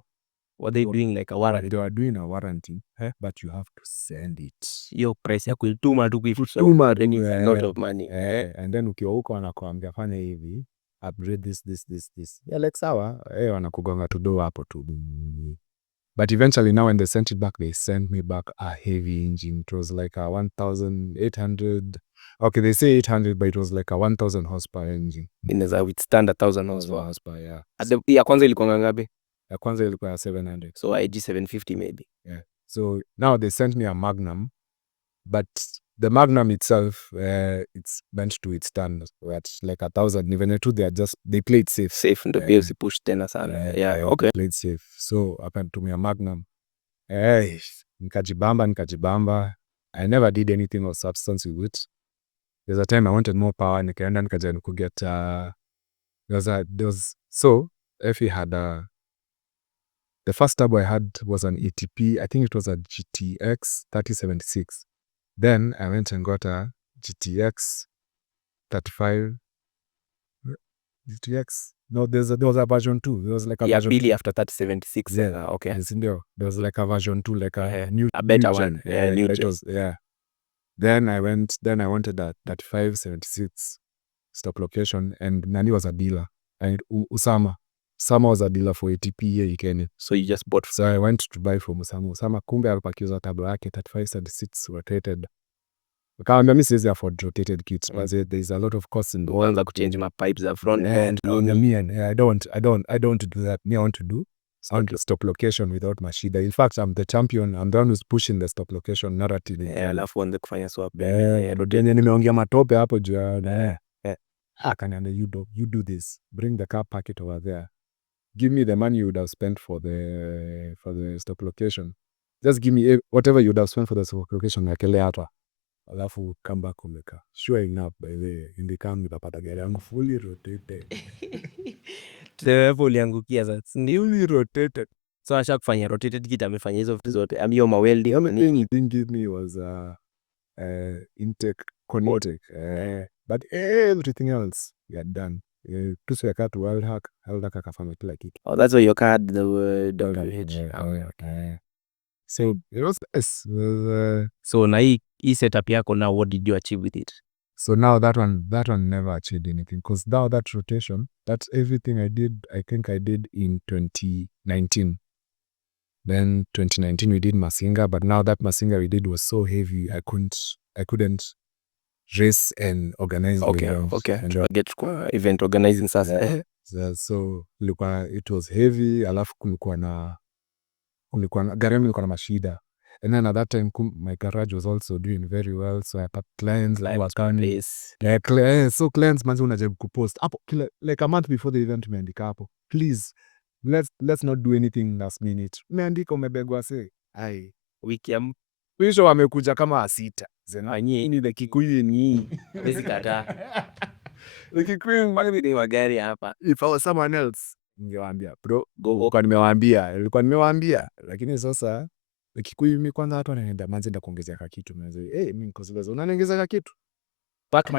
Were they doing like a warranty? They were doing a warranty, but you have to send it. Hiyo price ya kuituma tu kuituma, a lot of money. And then ukiwa huko wanakuambia fanya hivi, upgrade this. Yeah, like sawa, wanakugonga to do hapo tu. But eventually now when they sent it back, they sent me back a heavy engine. It was like a 1800. Okay, they say 800, but it was like a 1000 horsepower engine. Inaweza withstand 1000 horsepower, yeah. Ya kwanza ilikuwa ngapi? Ya kwanza ilikuwa 700. So IG 750 maybe. Yeah. So now they sent me a Magnum, but the Magnum itself, it's meant to withstand at like 1000. Even the two, they play it safe. Safe, ndio pia usipush tena sana. Yeah, okay. Play it safe. So happened to me a Magnum. nikajibamba. I never did anything of substance with it. There's a time I wanted more power, nikaenda nikajaribu kuget so Effie had the first turbo I had was an ATP. I think it was a GTX 3076. Then I went and got a GTX 35. GTX. No, there was a version 2. There was like a version Billy after 3076. Yeah, Okay. yes, there was like a version 2, like a new better new one. gen. Yeah, new it gen. was, yeah. Then I wanted that 3576 stop location, and Nani was a dealer. And Usama was a dealer for ATP here in Kenya. So you just bought. So I went to buy from Usama. Kumbe alikuwa akiuza tablo yake 3576 rotated. Kaambia mi siwezi afford rotated kits, but there's a lot of costs in Uanza kuchange my pipes up front end. I don't do that. Me, I want to do stop location without mashida. In fact, I'm the champion. I'm the one who's pushing the stop location narrative. Alafu anze kufanya swap. Yenye nimeongea matope hapo juu ya Kanyanda, you do this. Bring the car, park it over there. Give me the money you would have spent for the stop location. Just give me whatever you would have spent for the stop location, nakele hata. Alafu come back umeka. Sure enough, by the in the car nitapata gari yangu fully rotated. Hapo uliangukia sasa. Newly rotated. So asha kufanya rotated kit, amefanya hizo vitu zote. Amio maweldi. Only thing he didn't give me was intake, connecting. But everything else we had done. Tuso ya katu World Hack akafanya kila kitu. Oh, that's why your card the word WH. So it was nice. So na hii setup yako now, what did you achieve with it? So now that one never achieved anything, because now that rotation, that's everything I did. I think I did in 2019. Then 2019 we did Masinga, but now that Masinga we did was so heavy I couldn't race and organize. Okay. And get event organizing sasa. So it was heavy, alafu kulikuwa na gari yangu ilikuwa na mashida. And then at that time my garage was also doing very well, so I had clients so clients manzi unajaribu kupost hapo like a month before the event umeandika hapo, please let's not do anything last minute. Umeandika umebegwa say Wiki ya mwisho wamekuja kama 6 ni the Kikuyu ni wezi kataa. the Kikuyu ni magari hapa. If I was someone else ningewaambia bro go, nilikuwa nimewaambia, lakini sasa the Kikuyu mimi kwanza watu wanaenda manzi nda kuongezea ka kitu mwanzo mimi nikozeleza unaniongezea ka kitu Back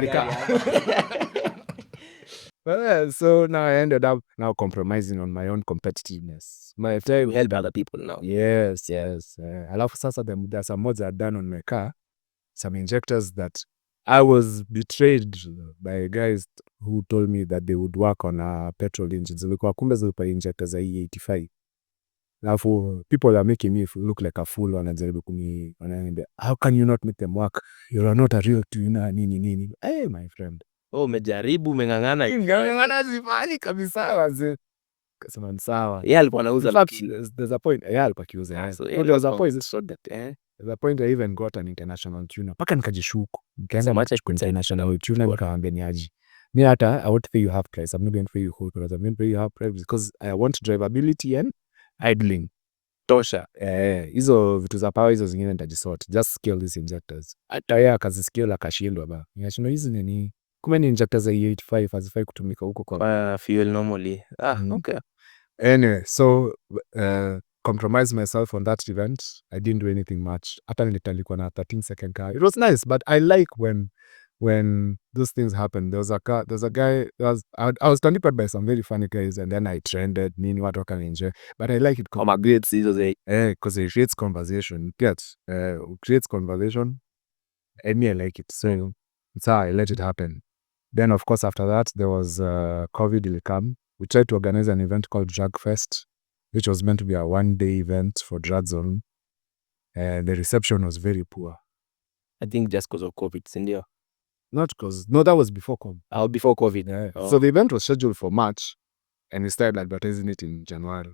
so now I ended up compromising on my own competitiveness. My time help other people now. Yes. Alafu sasa there's some mods I've done on my car, some injectors that I was betrayed by guys who told me that they would work on petrol engines. Zilikuwa kumbe zilikuwa injectors za E85. Alafu people are making me look like a fool wanajaribu wanaambia how can you not make them work, you are not a real tuner nini. Hey my friend, umejaribu umeng'ang'ana zifani kabisa wazee. Kasema ni sawa. Yeye alikuwa anauza. There's a point alikuwa akiuza. So there's a point I even got an international tuner. Paka nikajishuku. Nikaenda kwa international tuner nikamwambia ni aje. Mimi hata I won't pay you half price. I'm not going to pay you whole price. I'm going to pay you half price because I want drivability and idling. Tosha. Hizo vitu za power hizo zingine nitajisort. Just scale these injectors. Hata yeye akaziscale akashindwa ba. Nikashindwa hizi nini? Kumbe ni injectors za E85 hazifai kutumika huko kwa fuel normally. Okay. Anyway, so compromise myself on that event. I didn't do anything much. Hata nilikuwa na 13-second car. It was nice, but I like when those things happen. There's a guy, I was surrounded by some very funny guys, and then I trended, nini watu wakanenjoy. But I like it because it creates conversation. Creates conversation, and me I like it. So it's how I let it happen. Then of course after that there was COVID will come. We tried to organize an event called Drag Fest, which was meant to be a one-day event for drag zone. The reception was very poor. I think just because of COVID, India. Not because, no, that was before COVID. Before COVID. Yeah. Oh. So the event was scheduled for March, and we started advertising it in January.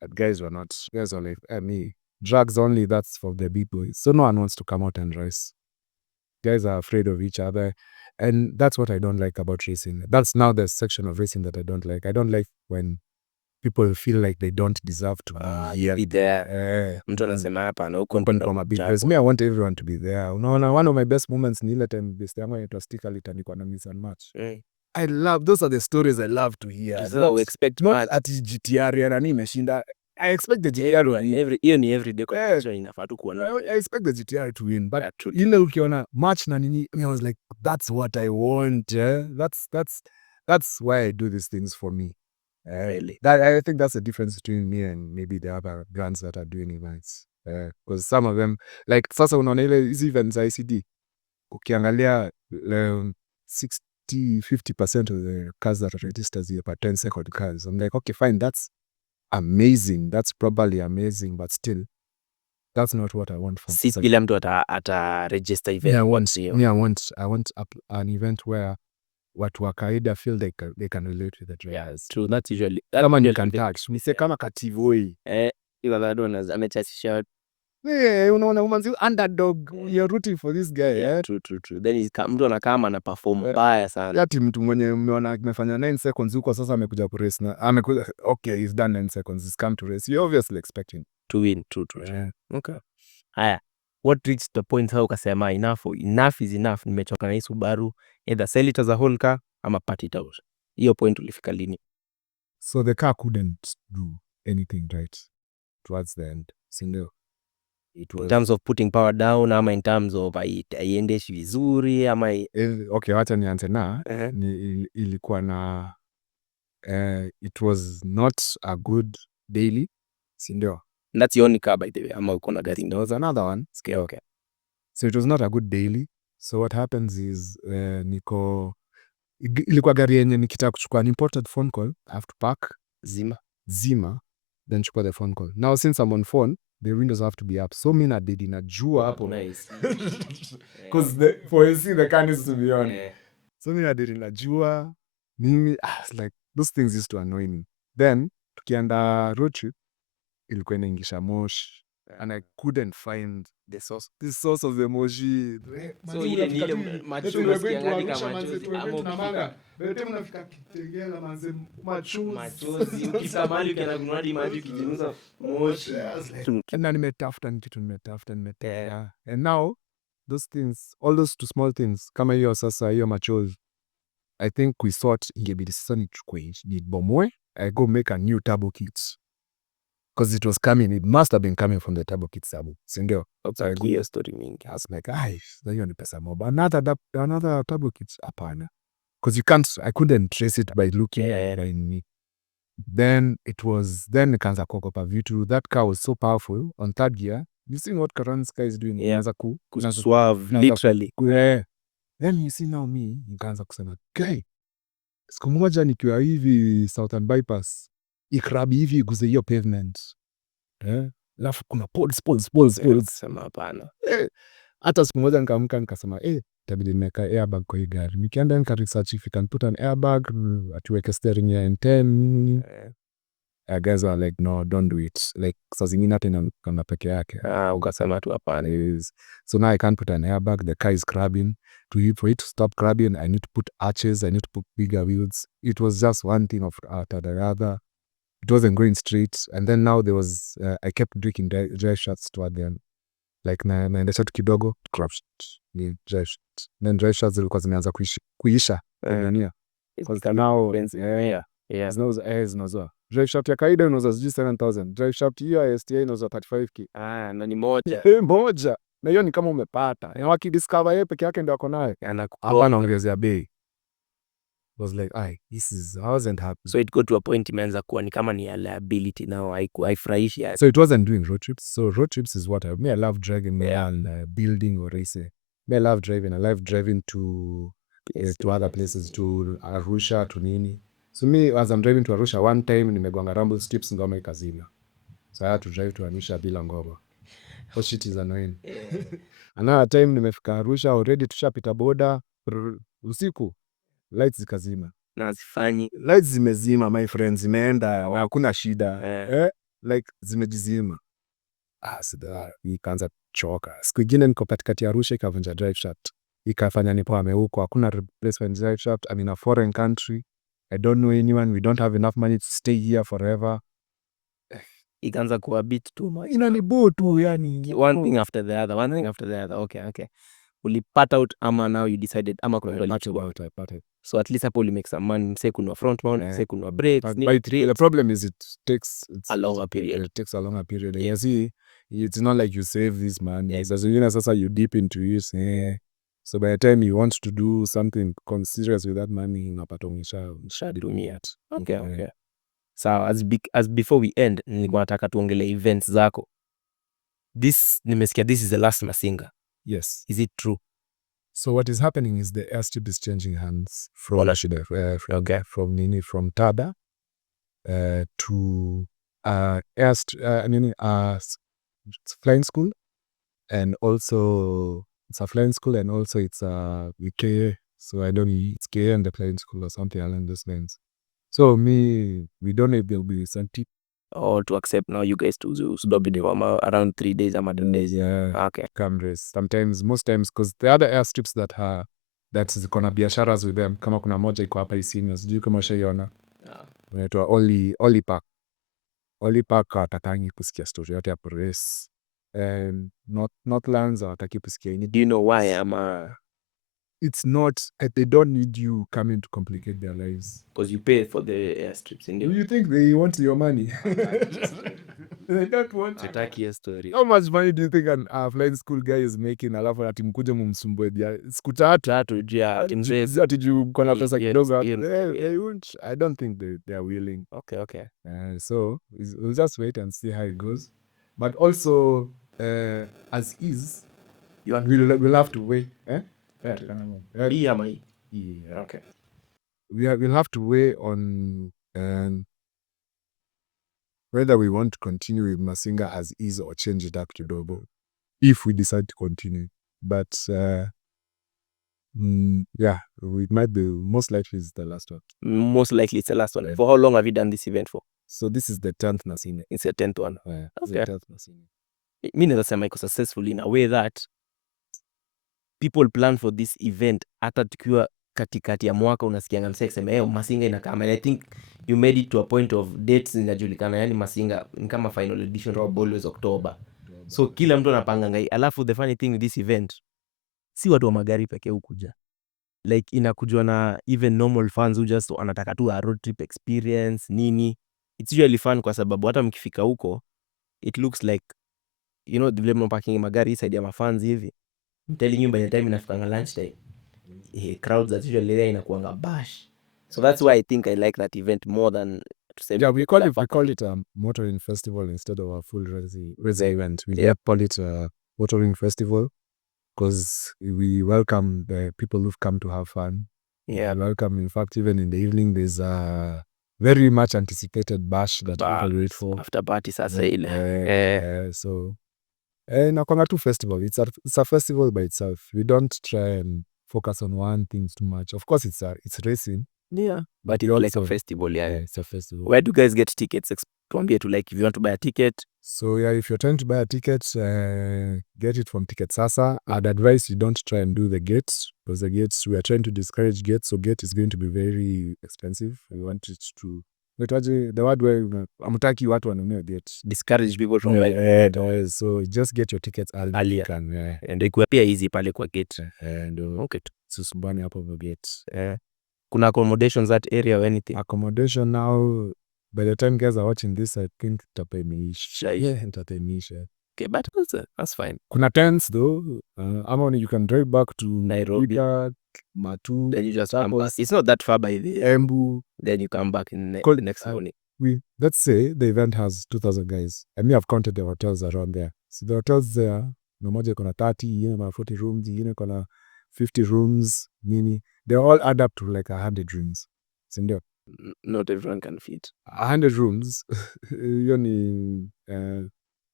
But guys were like, me, drugs only, that's for the big boys. So no one wants to come out and race. Guys are afraid of each other. And that's what I don't like about racing. That's now the section of racing that I don't like. I don't like when people feel like they don't deserve to be there. Mtu anasema hapana huko because me I want everyone to be there. Unaona, one of my best moments ni ile time best yangu inaitwa Sticker alitanikwa na miss and match. I love, those are the stories I love to hear. So expect not at GTR ya nani imeshinda. I expect the GTR to win. Hiyo ni everyday competition inafaa tu kuona. I expect the GTR to win, but ile ukiona match na nini, I was like, that's what I want. That's why I do these things for me. Really? I think that's the difference between me and maybe the other brands that are doing events. Because some of them, like sasa unaona ile hizi events za ICD, ukiangalia 50% of the cars that are registered here are 10-second cars. I'm like, okay, fine, that's amazing. That's probably amazing, but still, that's not what I want from. Si kila mtu ata register event. I want an event where watu wa kawaida feel they can relate with the drivers. Yeah, it's true. That's usually. Kama you can touch. Nise kama kativoi. Ila bado amechachisha. Unaona umanzi underdog. You're rooting for this guy. Yeah, true. Then mtu anakama na perform baya sana. Yati mtu mwenye umeona amefanya 9 seconds huko sasa amekuja kurace na amekuja, okay, he's done 9 seconds, he's come to race. You obviously expecting to win. True. Yeah. Okay. Haya. What reached the point how ukasema enough is enough, nimechoka na hii Subaru, either sell it as a whole car ama part it out. Hiyo point ulifika lini? So the car couldn't do anything right towards the end. Sindio? In terms of putting power down ama in terms of aiendeshi vizuri ama okay, wacha nianze na ilikuwa na it was not a good daily. Sindio? That's your only car by the way ama uko na gari? There was another one. Okay. So it was not a good daily. So what happens is ilikuwa gari yenye nikitaka kuchukua an imported phone call, I have to park zima then chukua the phone call. Now since I'm on phone, the windows have to be up. So mi nadedi najua hapo. Nice. Because for AC the car needs to be on. So mi nadedi najua mimi like those things used to annoy me. Then tukienda road trip ilikuwa inaingisha moshi. And I couldn't find the source of the moshi. So ile machozi ukiangalia kama machozi ama unafika Kitengela manze machozi ukitamani ukienda kununua maji ukijinusa moshi. Na nimetafuta and now those things, all those two small things kama hiyo sasa hiyo machozi, I think we thought ingebidi sasa nichukue nibomoe, I go make a new turbo kit. Because it was coming, it must have been coming from the turbo kit sabu. Sindio? So hiyo story mingi. I was like, hiyo ni pesa mob. Another turbo kit, hapana. Because I couldn't trace it by looking at me. Then nikaanza kuogopa vitu. That car was so powerful on third gear. You see what Karan's car is doing? Yeah. Swerve, literally. Then you see now me, nikaanza kusema, guy, siku moja nikiwa hivi Southern Bypass, ikrabi hivi guze hiyo pavement. Alafu kuna poles. Sema hapana. Hata siku moja nikaamka nikasema, itabidi nimeweka airbag kwa hii gari. Nikienda nika research if you can put an airbag, atuweke steering ya N10. Guys were like, no, don't do it. Like, saa zingine hata inaonekana peke yake. Ukasema tu hapana. So now I can't put an airbag. The car is crabbing. For it to stop crabbing, I need to put arches. I need to put bigger wheels. It was just one thing after the other. It wasn't going straight. And then now there was, I kept drinking dry shots toward the end. Like naendesha tu kidogo, dry shots. Then dry shots zilikuwa zimeanza kuisha. Now, zinauzwa. Drive shaft ya kawaida inauzwa 7,000. Drive shaft hiyo ya STA inauzwa 35k. Na ni moja. Moja. Na hiyo ni kama umepata. Na wakidiscover yeye peke yake ndio ako nayo. Hapa naongezea bei. Was like, I wasn't happy. So it got to a point imeanza kuwa ni kama ni liability now, haifurahishi. So it wasn't doing road trips. So road trips is what I love driving and building or racing. I love driving. I love driving to other places, to Arusha, to nini. So me, as I'm driving to Arusha, one time nimegonga rumble strips ngoma ikazima. So I had to drive to Arusha bila ngoma. That shit is annoying. Another time nimefika Arusha, already tushapita boda, usiku lights zikazima. Na zifanyi. Lights zimezima, my friends, zimeenda, hakuna shida. Like zimejizima. Ikaanza choka. Siku ingine niko katikati ya Arusha ikavunja drive shaft. Ikafanya nipo huko, hakuna replacement drive shaft. I'm in a foreign country. I don't know anyone, we don't have enough money to stay here forever. Ikaanza kuwa bit too much. Inanibo tu yani. One thing after the other. Okay. Ulipart out ama now you decided ama kuna I parted. So at least hapo uli make some money. Mse kunwa front mount, mse kunwa brakes. But the problem is it takes a longer period. It takes a longer period. You see, it's not like you save this money. As you know, sasa you deep into it. So by the time you want to do something serious with that money, unapata umeshatumia. Okay. So as before we end, nilikuwa nataka tuongele events zako. Nimesikia this is the last Masinga. Yes. Is it true? So what is happening is the airstrip is changing hands from from Tada to flying school, and also it's a flying school, and also it's a Kay. So I don't know, it's Kay and the flying school or something along those lines. So we don't know if there'll be some tip or to accept now you guys to be around 3 days or 10 days. Yeah. Okay. Come race. Most times, because the other airstrips that's gonna biasharas with them, kama kuna moja iko hapa Isinya, sijui kama ushaiona. Unaitwa Oli Park. Oli Park hatakangi kusikia story yote ya race. And Northlands hawataki kusikia ini. Do you know why? It's not, they don't need you coming to complicate their lives. Because you pay for the airstrips. Do you think they want your money? They don't want story. How much money do you think a flying school guy is making? Alafu ati mkuje mumsumbue dia siku tatu ati juu mkona pesa kidogo. I don't think they are willing. Okay. So we'll just wait and see how it goes. But also, as is, we'll have to wait. Okay. We'll have to wait on whether we want to continue with Masinga as is or change it up to Dobo, if we decide to continue. But it might be, most likely it's the last one. Most likely it's the last one. For how long have you done this event for? So this is the 10th Masinga. It's the 10th one. Yeah, okay. The 10th Masinga. Mi naweza sema iko successful in a way that people plan for this event hata tukiwa katikati ya mwaka unasikianga msee akisema Masinga inakama. And I think you made it to a point of dates zinajulikana, yani Masinga ni kama final edition of always October. So kila mtu anapanga hii. Alafu the funny thing with this event, si watu wa magari pekee hukuja. Like inakujwa na even normal fans who just wanataka tu a road trip experience nini. It's usually fun kwa sababu hata mkifika huko it looks like, you know, the vile parking magari side ya mafans hivi. I'm telling you, by the time inafikanga lunch time, crowds that usually there inakuanga bash. So that's why I think I like that event more than to say. Yeah, we call it a motoring festival instead of a full race event. We call it a motoring festival because we welcome the people who've come to have fun. Yeah. We welcome, in fact, even in the evening, there's a very much anticipated bash that people wait for. After party sasa ile. So nakwanga tu festival. It's a festival by itself. We don't try and focus on one thing too much. Of course, it's racing. Yeah, but it's like a festival. Yeah, it's a festival. Where do you guys get tickets? Tuambie to, like, if you want to buy a ticket. So yeah, if you're trying to buy a ticket, get it from Ticket Sasa. I'd advise you don't try and do the gates, because the gates, we are trying to discourage gates, so gate is going to be very expensive. We want it to, the word where amutaki watu wanunue gate. Discourage people from so just get your tickets early. And ikuwa pia easy pale kwa gate. Okay. Susubani hapo kwa gate. Kuna accommodations that area or anything? Accommodation now, by the time guys are watching this, I think itapemisha. Okay, but that's fine. Kuna tents though. You can drive back to Nairobi, Matu. Then you just come back. It's not that far by the Embu. Then you come back in the next morning. Let's say the event has 2,000 guys. I mean, I've counted the hotels around there. So the hotels there, no moja kona 30, yine kona 40 rooms, yine kona 50 rooms, nini. They all add up to like 100 rooms. Sindio? Not everyone can fit 100 rooms. Hiyo ni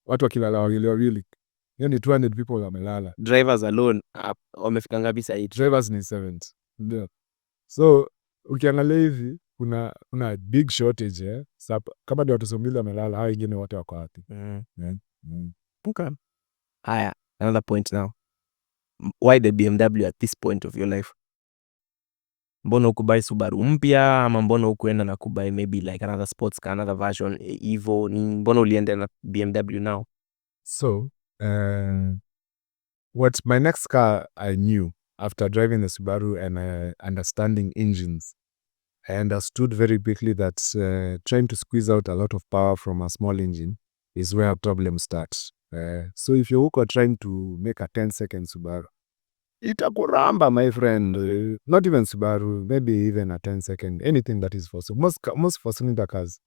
watu wakilala wawili. Hiyo ni 200 people wamelala. Drivers alone wamefika ngapi sasa? Drivers ni 7. Ndio. So ukiangalia hivi kuna big shortage kama ndio watu 200 wamelala, hao wengine wote wako wapi? Okay. Haya, another point now. Why the BMW at this point of your life? mbona ukubai Subaru mpya ama mbona ukuenda na kubai maybe like another sports car, another version, Evo, mbona ulienda na BMW now? So, what my next car I knew after driving the Subaru and understanding engines, I understood very quickly that trying to squeeze out a lot of power from a small engine is where problems start. So if you're trying to make a 10-second Subaru, itakuramba, my friend. Not even Subaru, maybe even a 10-second, anything that is for most four-cylinder cars,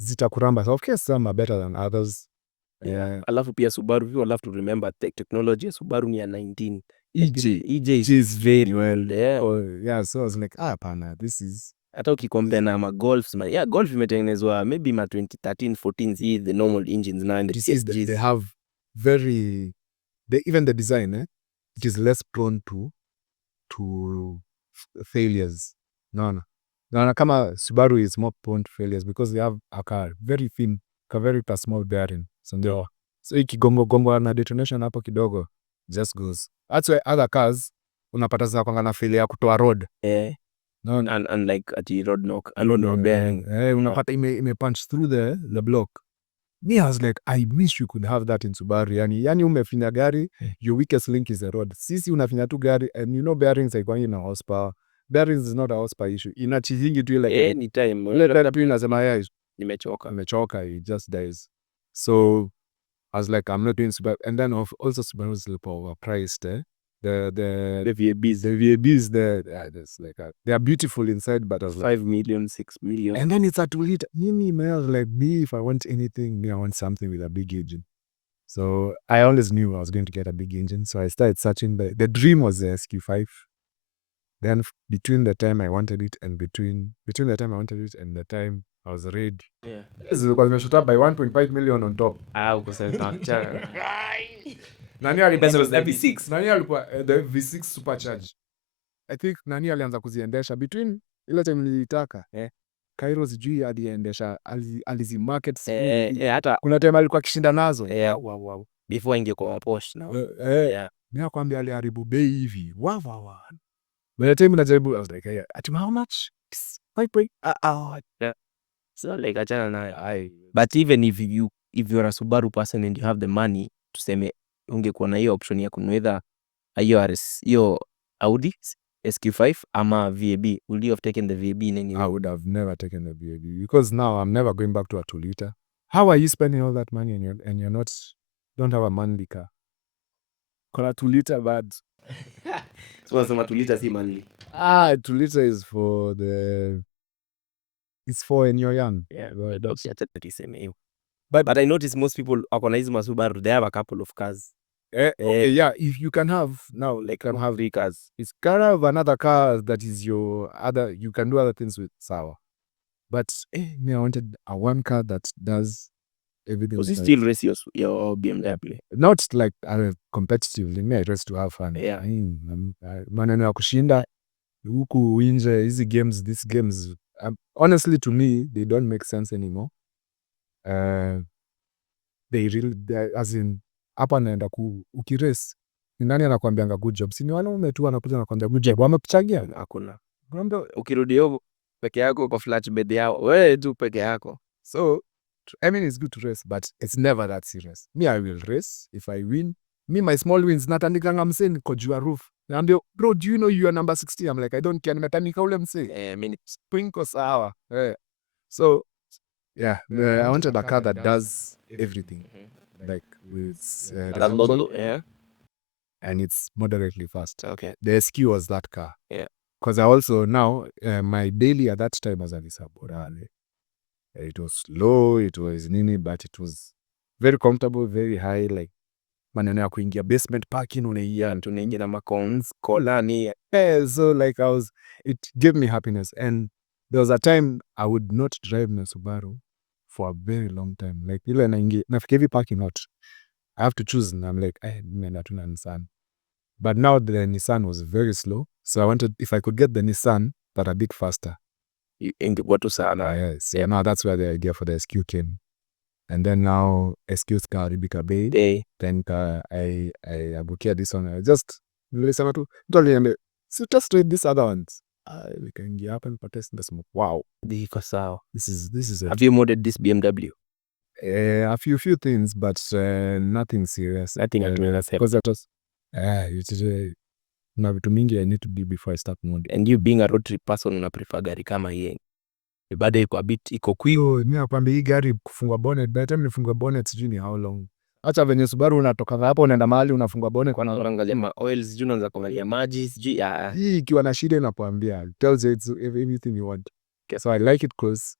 zitakuramba. So of course, some are better than others. Alafu pia Subaru, you have to remember technology ya Subaru ni ya 19. EJ is very well. So I was like, pana, this is... Hata ukikompare na Golfs, Golf imetengenezwa maybe ma 2013, 14 the normal engines now, and they have very... even the design, it is less prone to failures. No. Kama Subaru is more prone to failures because they have a very thin, a very small bearing. So ikigongo na detonation hapo kidogo, just goes. That's why other cars unapata zinakuanga na failure kutoa road. No. And like at the road knock bearing. Unapata ime punch through the block. Me, I was like, I wish you could have that in Subaru. Yani umefinya gari, your weakest link is the road. Sisi unafinya tu gari, and you know bearings are going in a horsepower. Bearings is not a horsepower issue. Inachizingi tu like anytime. Unasema nimechoka, it just dies. So I was like, I'm not doing Subaru. And then also Subaru is overpriced. The VABs there's like they are beautiful inside, but I was like 5 million, 6 million. And then it's a 2-liter. I was like, if I want anything, I want something with a big engine. So I always knew I was going to get a big engine. So I started searching. The dream was the SQ5. Then between the time I wanted it and between the time I wanted it and the time I was ready. This was shot up by 1.5 million on top. Nani alikuwa the V6? Nani alikuwa the V6 supercharged? I think nani alianza kuziendesha between ile time nilitaka. Cairo sijui aliendesha alizimarket. Hata kuna time alikuwa kishinda nazo. Wow. Before ingekuwa Porsche now. Mimi nakwambia aliharibu bei hivi. Wow. By the time najaribu I was like, at how much? 5. So like achana nayo. But even if you're a Subaru person and you have the money, tuseme ungekuwa na hiyo option ya kununua hiyo Audi SQ5 ama VAB, would you have taken the VAB? I would have never taken the VAB because now I'm never going back to a 2-liter. How are you spending all that money and you're don't have a manly car? Kuna 2-liter bad. So unasema 2-liter si manly. 2-liter is it's for when you're young. But I notice most people wakona hizi Subaru, they have a couple of cars. If you can have now, like can have 3 cars. It's kind of another car that is your other. You can do other things with sawa. But me, I wanted a one car that does everything. Was you still race your BMW? Not like competitively. Me, I race to have fun. Maneno ya kushinda huku nje hizi games. These games, honestly, to me, they don't make sense anymore. They really, as in, hapa naenda ukirace, ni nani anakuambianga good job? Si ni wanaume tu wanakuja nakwambia good job. Wamekuchagia? Hakuna. Ukirudi huko peke yako kwa flatbed yao, wewe tu peke yako. So I mean, it's good to race, but it's never that serious. Me, I will race if I win. Me, my small wins, natandikanga msee niko juu ya roof. Naambia, bro, do you know you are number 60? I'm like, I don't care. Nimetandika ule msee. Pinko sawa. So yeah, I wanted a car that does everything. Like with and it's moderately fast. Okay. The SQ was that car. Because I also now my daily at that time was Alisa Borale. It was slow, it was nini, but it was very comfortable, very high. Like maneno ya kuingia basement parking tunaingia na macons kolani. So like it gave me happiness. And there was a time I would not drive my Subaru for a very long time. Like ile nafika hivi parking lot, I have to choose, and I'm like, nimeenda tu na Nissan. But now the Nissan was very slow, so I wanted, if I could get the Nissan but a bit faster. Ingekuwa sana. Yes. Yeah. Now that's where the idea for the SQ came. And then now SQ's car Ribika Bay. Then I abukia this one. I just nilisema tu, so just read these other ones. we can get up and test the smoke. Wow, Iko sawa. this is Have you modded this BMW? a few things, but nothing serious. Nothing tunaweza sema. Because that was na vitu mingi I need to do before I start modding. And you being a road trip person una prefer gari kama hii? Bado iko a bit iko quick. Mimi nakwambia hii gari kufungwa bonnet, by the time nifunga bonnet sijui ni how long. Acha venye Subaru unatoka hapo unaenda mahali unafunga bonnet kwa naangalia ma oil sijui unaanza kuangalia maji sijui hii ikiwa na shida inakuambia tells you it's everything you want. Okay, so I like it cause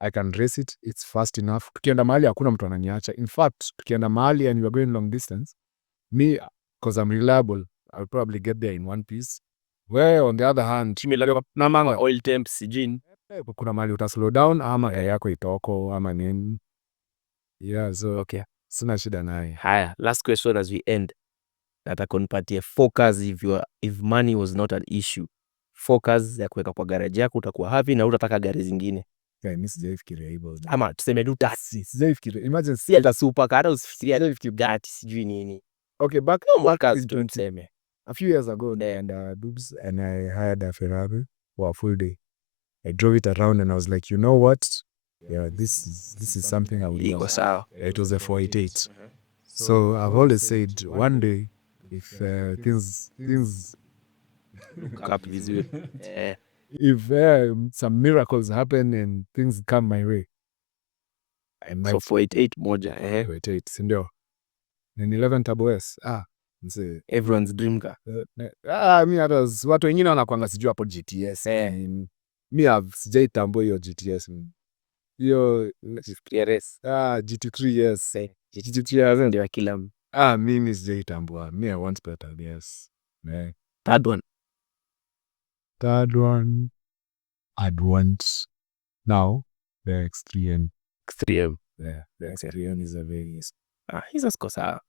I can race it, it's fast enough. Tukienda mahali hakuna mtu ananiacha. In fact, tukienda mahali and we are going long distance, me cause I'm reliable, I'll probably get there in one piece. Where on the other hand, na manga oil temps sijui kuna mahali uta slow down ama yako itoko ama nini. Yeah, so okay. Sina shida naye. Haya, last question as we end. Nataka unipatie focus if money was not an issue. Focus ya kuweka kwa garage yako utakuwa happy na utataka gari zingine. Okay, mimi sijaifikiria hivyo. Ama tuseme tu taxi. Sijaifikiria. Imagine si hata super car usifikiria hata if you got sijui nini. Okay, back workers don't tuseme. A few years ago, and Dubs and I hired a Ferrari for a full day. I drove it around and I was like, you know what? Yeah, this is something I would Iko love. sawa. It was a 488. So I've always said one day if things Up vizuri. if some miracles happen and things come my way, I might So 488 moja 488, si ndio? Ni 11 Turbo S. Mse everyone's dream car. Mi hata watu wengine wanakuanga sijui hapo GTS. Mi sijaitambua hiyo GTS. Hiyo RS. GT3 yes. GT3 ndio kila mimi sijaitambua. Me I want better, yes. Third one I'd want now the X3M. Yeah, the X3M is a very hizo siko sawa.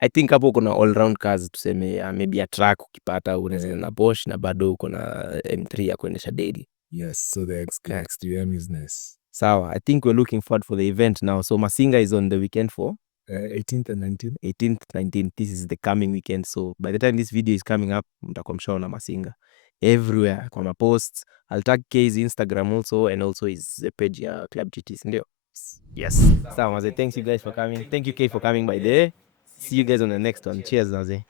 I think hapo kuna all round cars tuseme maybe a truck ukipata unaweza na Bosch na bado uko na M3 ya kuendesha daily. Yes, so the X3M is nice. Sawa, I think we're looking forward for the event now. So Masinga is on the weekend for 18th and 19th. 18th, 19th. This is the coming weekend. So by the time this video is coming up, mtakuwa mshaona Masinga everywhere kwa ma posts. I'll tag Kay's Instagram also and also his page ya Club GT, ndio. Yes. Sawa, thanks you guys for coming. Thank you Kay for coming by the way. See you guys on the next one. Cheers, Naze.